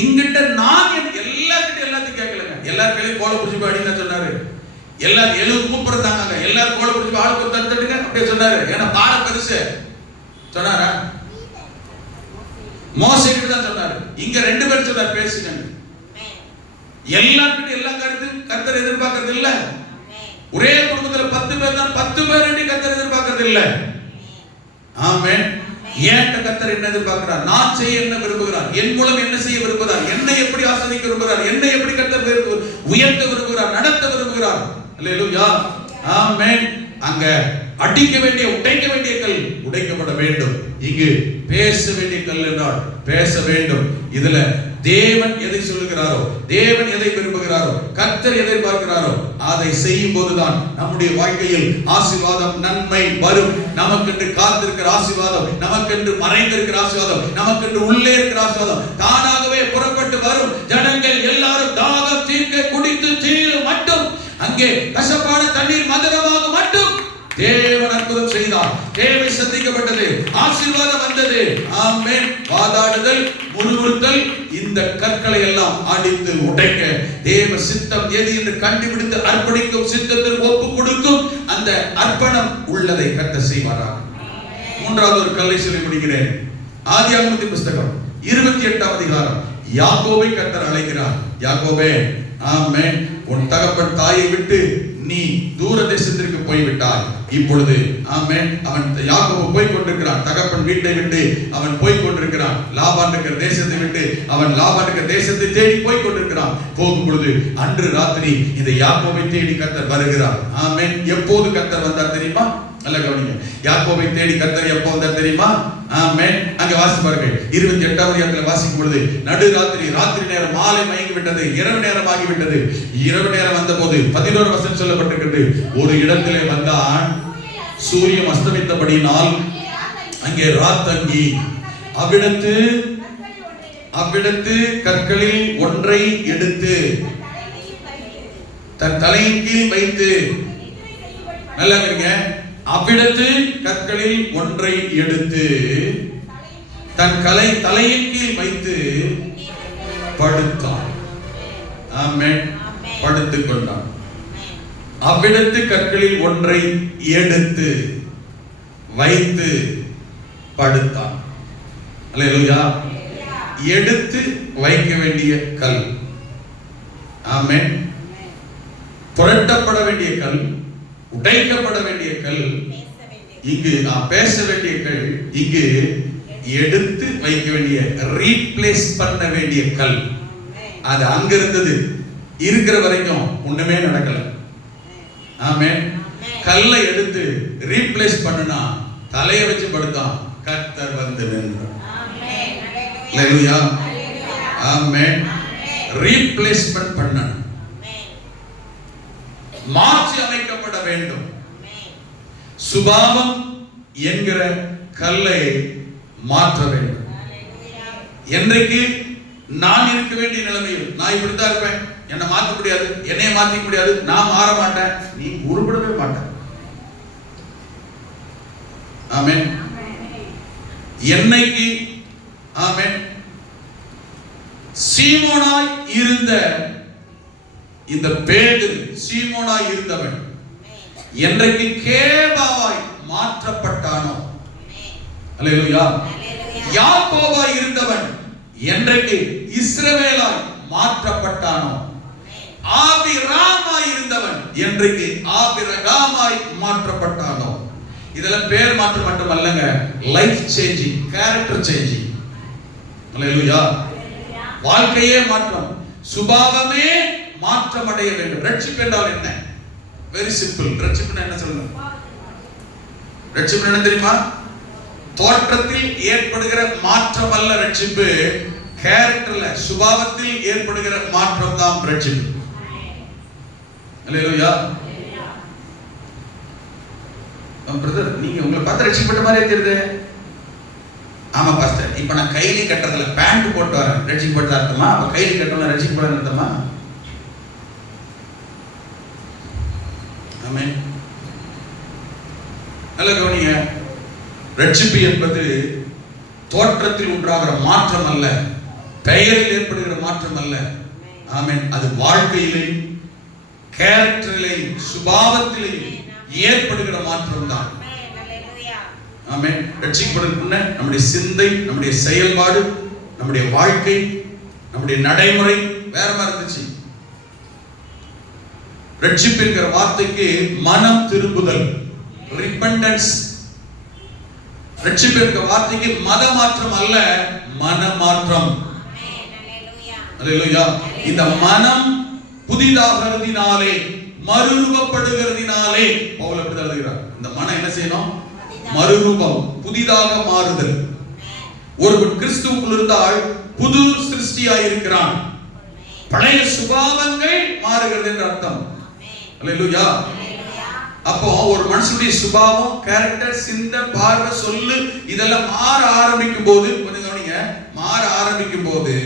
எங்கிட்ட நான் எல்லார்கிட்ட எல்லாத்தையும் கேட்கலங்க. எல்லாருக்கையும் கோலை பிடிச்சி போய் அடின்னு சொன்னாரு. எல்லாரும் 70 30 தாங்க, எல்லாரும் கோலை பிடிச்சி ஆளுக்கு ஒரு தட்டுங்க அப்படியே சொன்னாரு. ஏன்னா பார பெருசு சொன்னாரா? மோசேக்கு தான் சொன்னாரு. இங்க 2 பேர் சொன்னார் பேசுங்க. எல்லார்கிட்ட எல்லா காரியத்தையும் கர்த்தர் எதிர்பார்க்கறது இல்ல. ஒரே குடும்பத்துல 10 பேர் தான், 10 பேர் கர்த்தர் எதிர்பார்க்கறது இல்ல. ஆமென். ஏன் கர்த்தர் என்ன எதிர்பார்க்கிறார்? நான் செய்ய என்ன விரும்புகிறார், என் மூலம் என்ன செய்ய விரும்புகிறார், என்னை எப்படி ஆசீர்வதிக்க விரும்புகிறார், என்னை எப்படி கர்த்தர் உயர்த்த விரும்புகிறார், நடத்த விரும்புகிறார். அல்லேலூயா, ஆமென். அங்க அடிக்க வேண்டிய, உடைக்க வேண்டிய கல் உடைக்கப்பட வேண்டும். இங்கு பேச வேண்டிய கல் என்றால் பேச வேண்டும். இதுல தேவன் எதை சொல்லுகிறாரோ, தேவன் எதை விரும்புகிறாரோ, கர்த்தர் எதை பார்க்கிறாரோ அதை செய்யும் போதுதான் நம்முடைய வாழ்க்கையில் ஆசீர்வாதம், நன்மை வரும். நமக்கென்று காத்திருக்கிற ஆசீர்வாதம், நமக்கென்று மறைந்திருக்கிற ஆசீர்வாதம், நமக்கென்று உள்ளே இருக்கிற ஆசீர்வாதம் தானாகவே புறப்பட்டு வரும். ஜனங்கள் எல்லாரும் தாகம் தீர்க்க குடித்து தீரும் மட்டும், அங்கே கசப்பான தண்ணீர் மதுரமாக மட்டும் தேவன் அற்புதம் செய்தார். தேவை சந்திக்கப்பட்டது, ஆசீர்வாதம் வந்தது. ஆமென். வாதாடுதல், முறுமுறுத்தல், இந்த கற்களை எல்லாம் அடித்து உடைக்க தேவ சித்தம் எது என்று கண்டுபிடித்து அர்ப்பணிக்கும், சித்தத்தில் ஒப்பு கொடுக்கும் அந்த அர்ப்பணம் உள்ளதை கர்த்தர் செய்வாராக. மூன்றாவது ஒரு கல்லை சொல்லி முடிக்கிறேன். ஆதியாகமத்தின் புத்தகம் 28ஆம் அதிகாரம். யாக்கோபை கர்த்தர் அழைக்கிறார். யாக்கோபே, ஆமென், உன் தகப்பன் தாயை விட்டு நீ தூர தேசத்திற்கு போய்விட்டாய். இப்பொழுது ஆமென், அவன் யாக்கோபு போய் கொண்டிருக்கிறான். தகப்பன் வீட்டை விட்டு அவன் போய் கொண்டிருக்கிறான். லாபான் இருக்கிற தேசத்தை விட்டு அவன் லாபான் இருக்கிற தேசத்தை தேடி போய் கொண்டிருக்கிறான். போகும் பொழுது அன்று ராத்திரி இந்த யாக்கோபை தேடி கர்த்தர் வருகிறார். ஆமென். எப்போது கர்த்தர் வந்தார் தெரியுமா? நல்ல கவனிங்க. யாக்கோபை தேடி கர்த்தர் எப்போ வந்தார் தெரியுமா? ஆமென். அங்க வாசி பாருங்கள். 28வது அதிகாரத்துல வாசிக்கும் பொழுது ராத்திரி நேரம், மாலை மயங்கி விட்டது, இரவு நேரம் ஆகிவிட்டது. இரவு நேரம் வந்தபோது 11 வசனம் சொல்லப்பட்டிருக்கிறது. ஒரு இடத்திலே வந்தான், சூரியன் அஸ்தமித்தபடியினால் அங்கே ராத்தங்கி. அவ்விடத்து கற்களில் ஒன்றை எடுத்து தன் தலையின் கீழ் வைத்து, நல்லா இருங்க, அவ்விடத்து கற்களில் ஒன்றை எடுத்து தன் தலையின் கீழ் வைத்து படுத்தான். ஆமென். படுத்துக் கொண்டான். அவ்விடத்து கற்களில் ஒன்றை எடுத்து வைத்து படுத்தான். அல்லேலூயா. எடுத்து வைக்க வேண்டிய கல். ஆமென். புரட்டப்பட வேண்டிய கல், உடைக்கப்பட வேண்டிய கல், இங்கு பேச வேண்டிய கல், இங்கு எடுத்து வைக்க வேண்டிய, ரீப்ளேஸ் பண்ண வேண்டிய கல். அது அங்க இருந்தது, இருக்கிற வரைக்கும் ஒண்ணுமே நடக்கல. ஆமென். கல்லை எடுத்து ரீப்ளேஸ் பண்ணுனா தலையை வச்சு படுத்தான். கர்த்தர் வந்து நின்றார். அல்லேலூயா. ஆமென். ரீப்ளேஸ்மென்ட் பண்ணணும், மாற்றி அமைக்கப்பட வேண்டும். சுபாவம் என்கிற கல்லை மாற்ற வேண்டும். என்றைக்கு நான் இருக்க வேண்டிய நிலைமையில் நான் இப்படித்தான் இருப்பேன், என்னை மாற்ற முடியாது, என்னைய மாத்திக்க முடியாது, நான் மாற மாட்டேன், நீ உருப்படவே மாட்டேன். ஆமென். என்னைக்கு ஆமென் சீமோனாய் இருந்த இந்த பேதுரு, சீமோனாய் இருந்தவன் என்றைக்கு கேபாவாய் மாற்றப்பட்டானோ, அல்லேலூயா, யாக்கோபாய் இருந்தவன் என்றைக்கு இஸ்ரவேலாய் மாற்றப்பட்டானோ, ஆபிரகாமாய் இருந்தவன் என்றைக்கு ஆபிரகாமாய் மாற்றப்பட்டானோ. இதெல்லாம் பேர் மாற்றம் மட்டுமல்லங்க, லைஃப் சேஞ்சிங், கேரக்டர் சேஞ்சிங். அல்லேலூயா. வாழ்க்கையே மாற்றம், சுபாவமே மாற்றம் அடைய வேண்டும். ரட்சிப்பு என்றால் என்ன? Very simple. ரட்சிப்பு என்ன சொல்லுங்க? ரட்சிப்பு என்ன தெரியுமா? தோற்றத்தில் ஏற்படுகிற மாற்றம் அல்ல ரட்சிப்பு, கேரக்டர்ல, சுபாவத்தில் ஏற்படுகிற மாற்றம் தான் ரட்சிப்பு. அல்லேலூயா. பிரதர், நீங்க உங்களை பார்த்து ரட்சிக்கப்பட்ட மாதிரி தெரியுது. ஆமா பாஸ்டர், இப்ப நான் கைலி கட்டறதுல பேண்ட் போட்டு வரேன், ரட்சிக்கப்பட்ட அர்த்தமா? அப்ப கைலி கட்டணும் ரட்சிக்கப்பட அர்த்தமா? ஆமென். நல்ல கவனிங்க. ரட்சிப்பு என்பது தோற்றத்தில் உண்டாகிற மாற்றம் அல்ல, பெயரில் ஏற்படுகிற மாற்றம் அல்ல. ஆமென். அது வாழ்க்கையிலே, கேரக்டரிலே, சுபாவத்திலே ஏற்படுகிற மாற்றம் தான். ஆமென். ரட்சிக்கப்படுவதற்கு முன்ன நம்முடைய சிந்தை, நம்முடைய செயல்பாடு, நம்முடைய வாழ்க்கை, நம்முடைய நடைமுறை வேற மாதிரி இருந்துச்சு. ரட்சிப்பு என்கிற வார்த்தைக்கு மனம் திரும்புதல், ரிபெண்டன்ஸ். ரட்சிப்பு என்கிற வார்த்தைக்கு மத மாற்றம் அல்ல, மன மாற்றம். அல்லேலூயா. இந்த மனம் புதிதாகிறதினாலே, மறுரூபப்படுகிறதினாலே, பவுல் அப்படி எழுதுகிறார். இந்த மனம் என்ன செய்யணும்? மறுரூபம், புதிதாக மாறுதல். ஒருவன் கிறிஸ்துவுக்குள் இருந்தால் புது சிருஷ்டியாய் இருக்கிறான். பழைய சுபாவங்கள் மாறுகிறது என்று அர்த்தம். அல்லேலூயா. அப்போ ஒரு மனுஷனுடைய சுபாவம், கேரக்டர், சிந்தை, பார்வை, சொல்லு இதெல்லாம் மாற ஆரம்பிக்கும் போது, கொஞ்சம் கவனிங்க, மாற ஆரம்பிக்கும் போது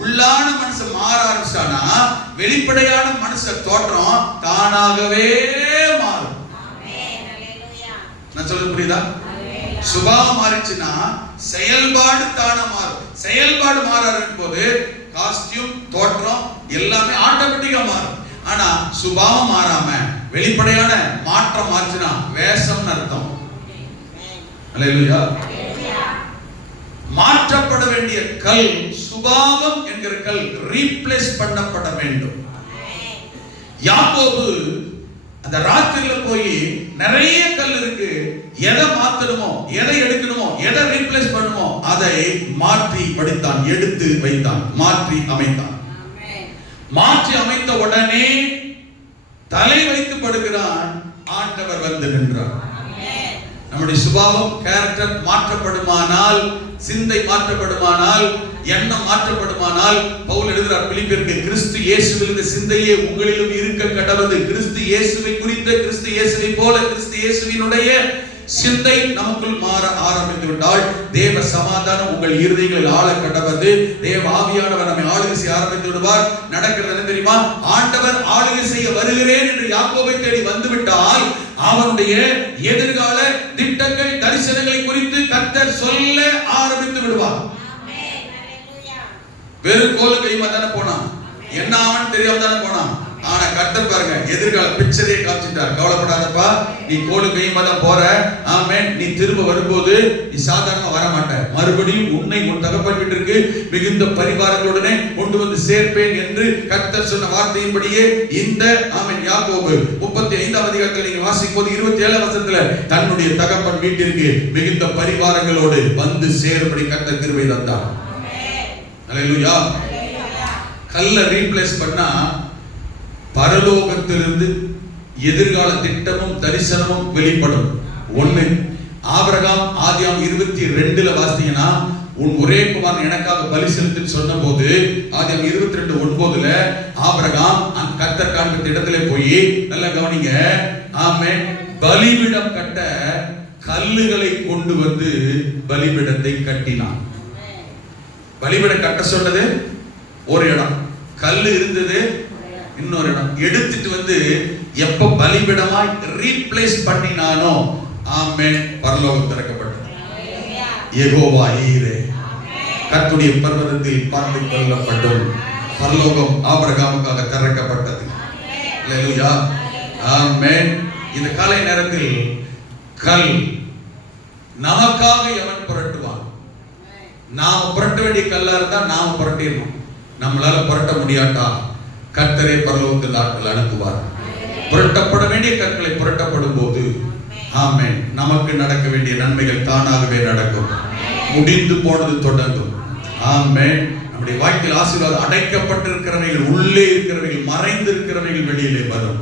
உள்ளான மனுஷன் மாற ஆரம்பிச்சானா வெளிப்படையான மனுஷ தோற்றம் தானாகவே மாறும். நான் சொல்றது புரியுதா? சுபாவம் மாறிச்சுன்னா செயல்பாடு தானா மாறும். செயல்பாடு மாற ஆரம்பிக்கும் போது காஸ்டியூம், தோற்றம் எல்லாமே ஆட்டோமேட்டிக்கா மாறும். ஆனா சுபாவம் மாறாம வெளிப்படையான மாற்றம் மாறுச்சுன்னா வேஷம்னு அர்த்தம். அல்லேலூயா. மாற்றப்பட வேண்டிய கல், சுபாவம் என்கிற கல் ரீப்ளேஸ் பண்ணப்பட வேண்டும். யாக்கோபு அந்த ராத்திரில போய் நிறைய கல் இருக்கு, எதை மாத்தணுமோ, எதை எடுக்கணுமோ, எதை ரீப்ளேஸ் பண்ணுமோ அதை மாற்றி படித்தான், எடுத்து வைத்தான், மாற்றி அமைத்தான். மாற்றி அமைத்த உடனே தலை வைத்து படுகிறான். ஆண்டவர் வந்து நின்றார். நம்முடைய சுபாவம் கேரக்டர் மாற்றப்படுமானால், சிந்தை மாற்றப்படுமானால், எண்ணம் மாற்றப்படுமானால், பவுல் எழுதுகிறார் பிலிப்பியருக்கு, கிறிஸ்து இயேசுவில் இந்த சிந்தையே உங்களிலும் இருக்க கடவது. கிறிஸ்து இயேசுவை குறித்த, கிறிஸ்து இயேசுவை போல, கிறிஸ்து இயேசுவினுடைய சிந்தை நமக்குள் மாற ஆரம்பித்து விட்டால் தேவ சமாதானம் உங்கள் இருதயங்களில் ஆள கடவது. தேவ ஆவியானவர் நம்மை ஆளுகை செய்ய ஆரம்பித்து விடுவார். நடக்கிறது என்ன தெரியுமா? ஆண்டவர் ஆளுகை செய்ய வருகிறேன் என்று யாக்கோபை தேடி வந்துவிட்டால் அவனுடைய எதிர்கால திட்டங்கள், தரிசனங்களை குறித்து கர்த்தர் சொல்ல ஆரம்பித்து விடுவார். வெறும் கோலு கைமா தானே போனான், என்ன ஆவன்னு தெரியாம தானே போனான். ஆனா கர்த்தர் பாருங்க, எதிர்கால பிக்சரே காமிச்சிட்டார். கவலைப்படாதப்பா, நீ கோலு கைமா தான் போற. ஆமென். நீ திரும்ப வரும்போது நீ சாதாரணமா வர மாட்ட. மறுபடியும் உன்னை உன் தகப்பன் வீட்டிற்கு மிகுந்த பரிவாரங்களுடனே கொண்டு வந்து சேர்ப்பேன் என்று கர்த்தர் சொன்ன வார்த்தையின்படியே இந்த ஆமென் யாக்கோபு 35ஆம் அதிகாரத்தில் நீங்க வாசிக்கும்போது 27ஆம் வசனத்துல தன்னுடைய தகப்பன் வீட்டிற்கு மிகுந்த பரிவாரங்களோடு வந்து சேரும்படி கர்த்தர் கிருபை தந்தார். அல்லேலூயா. கல்ல ரீப்ளேஸ் பண்ணா பரலோகத்திலிருந்து எதிர்கால திட்டமும் தரிசனமும் வெளிப்படும். ஒண்ணு, ஆபிரகாம் ஆதியாம் 22ல வாசித்தீங்கன்னா, உன் ஒரே குமாரன் எனக்காக பலி செலுத்துன்னு சொன்ன போது ஆதியாம் 22:9ல ஆபிரகாம் கர்த்தர் காண்பித்த இடத்துல போய் நல்லா கவனிங்க, ஆமென், பலிபீடம் கட்ட கல்லுகளை கொண்டு வந்து பலிபீடத்தை கட்டினான். பலிபீடம் கட்ட சொன்னது ஒரு இடம், கல்லு இருந்தது இன்னொரு இடம். எடுத்துட்டு வந்து எப்ப பலிபீடமாய் ரீப்ளேஸ் பண்ணினானோ, ஆமென், பரலோகம் திறக்கப்பட்டது. யெகோவா ஈரே, கர்த்தருடைய பர்வதத்தில் பார்த்து கொள்ளப்படும் பரலோகம் ஆபிரகாமுக்காக திறக்கப்பட்டது. அல்லேலூயா. ஆமென். இந்த காலை நேரத்தில் கல் நமக்காக எவன் புரட்டுவான்? நாம புரட்ட வேண்டிய கல்லா இருந்தா நாம புரட்டிடணும். நம்மளால புரட்ட முடியாட்டா கர்த்தரே பரலோகத்தில் ஆட்கள் அனுப்புவார். புரட்டப்பட வேண்டிய கற்களை புரட்டப்படும் போது ஆமென், நமக்கு நடக்க வேண்டிய நன்மைகள் தானாகவே நடக்கும். முடிந்து போனது தொடங்கும். ஆமென். நம்முடைய வாழ்க்கையில் ஆசீர்வாதம் அடைக்கப்பட்டிருக்கிறவைகள், உள்ளே இருக்கிறவைகள், மறைந்து இருக்கிறவைகள் வெளியிலே வரும்.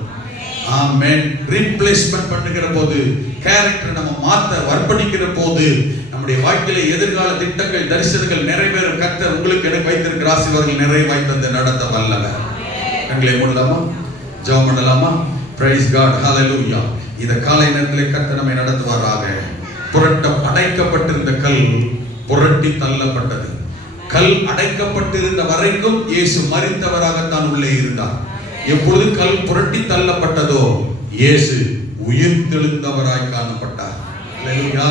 ஆமென். ரீப்ளேஸ்மென்ட் பண்ணுகிற போது, கேரக்டர் நம்ம மாத்த வற்பணிக்கிற போது நம்முடைய வாழ்க்கையில எதிர்கால திட்டங்கள், தரிசனங்கள் நிறைவேறும். கர்த்தர் உங்களுக்கு எனக்கு வைத்திருக்கிற ஆசீர்வாதங்கள் நிறைவாய் தந்து நடத்த வல்லவர். கண்களை மூடலாமா? ஜெபம் பண்ணலாமா? Praise God. ஹalleluya. இந்த காலை நேரத்தில் கர்த்தர் நம்மை நடத்துவாராக. அடைக்கப்பட்டிருந்த கல் புரட்டி தள்ளப்பட்டது. கல் அடைக்கப்பட்டிருந்த வரைக்கும் இயேசு மரித்தவராகத்தான் உள்ளே இருந்தார். எப்பொழுது கல் புரட்டி தள்ளப்பட்டதோ இயேசு உயிர்த்தெழுந்தவராய் காணப்பட்டார். அல்லேலூயா.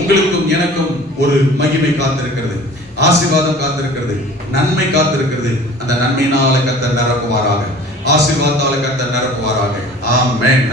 உங்களுக்கும் எனக்கும் ஒரு மகிமை காத்திருக்கிறது, ஆசீர்வாதம் காத்திருக்கிறது, நன்மை காத்திருக்கிறது. அந்த நன்மையினால கர்த்தர் நிரப்புவாராக, ஆசீர்வாதத்தால கர்த்தர் நிரப்புவாராக. ஆமென்.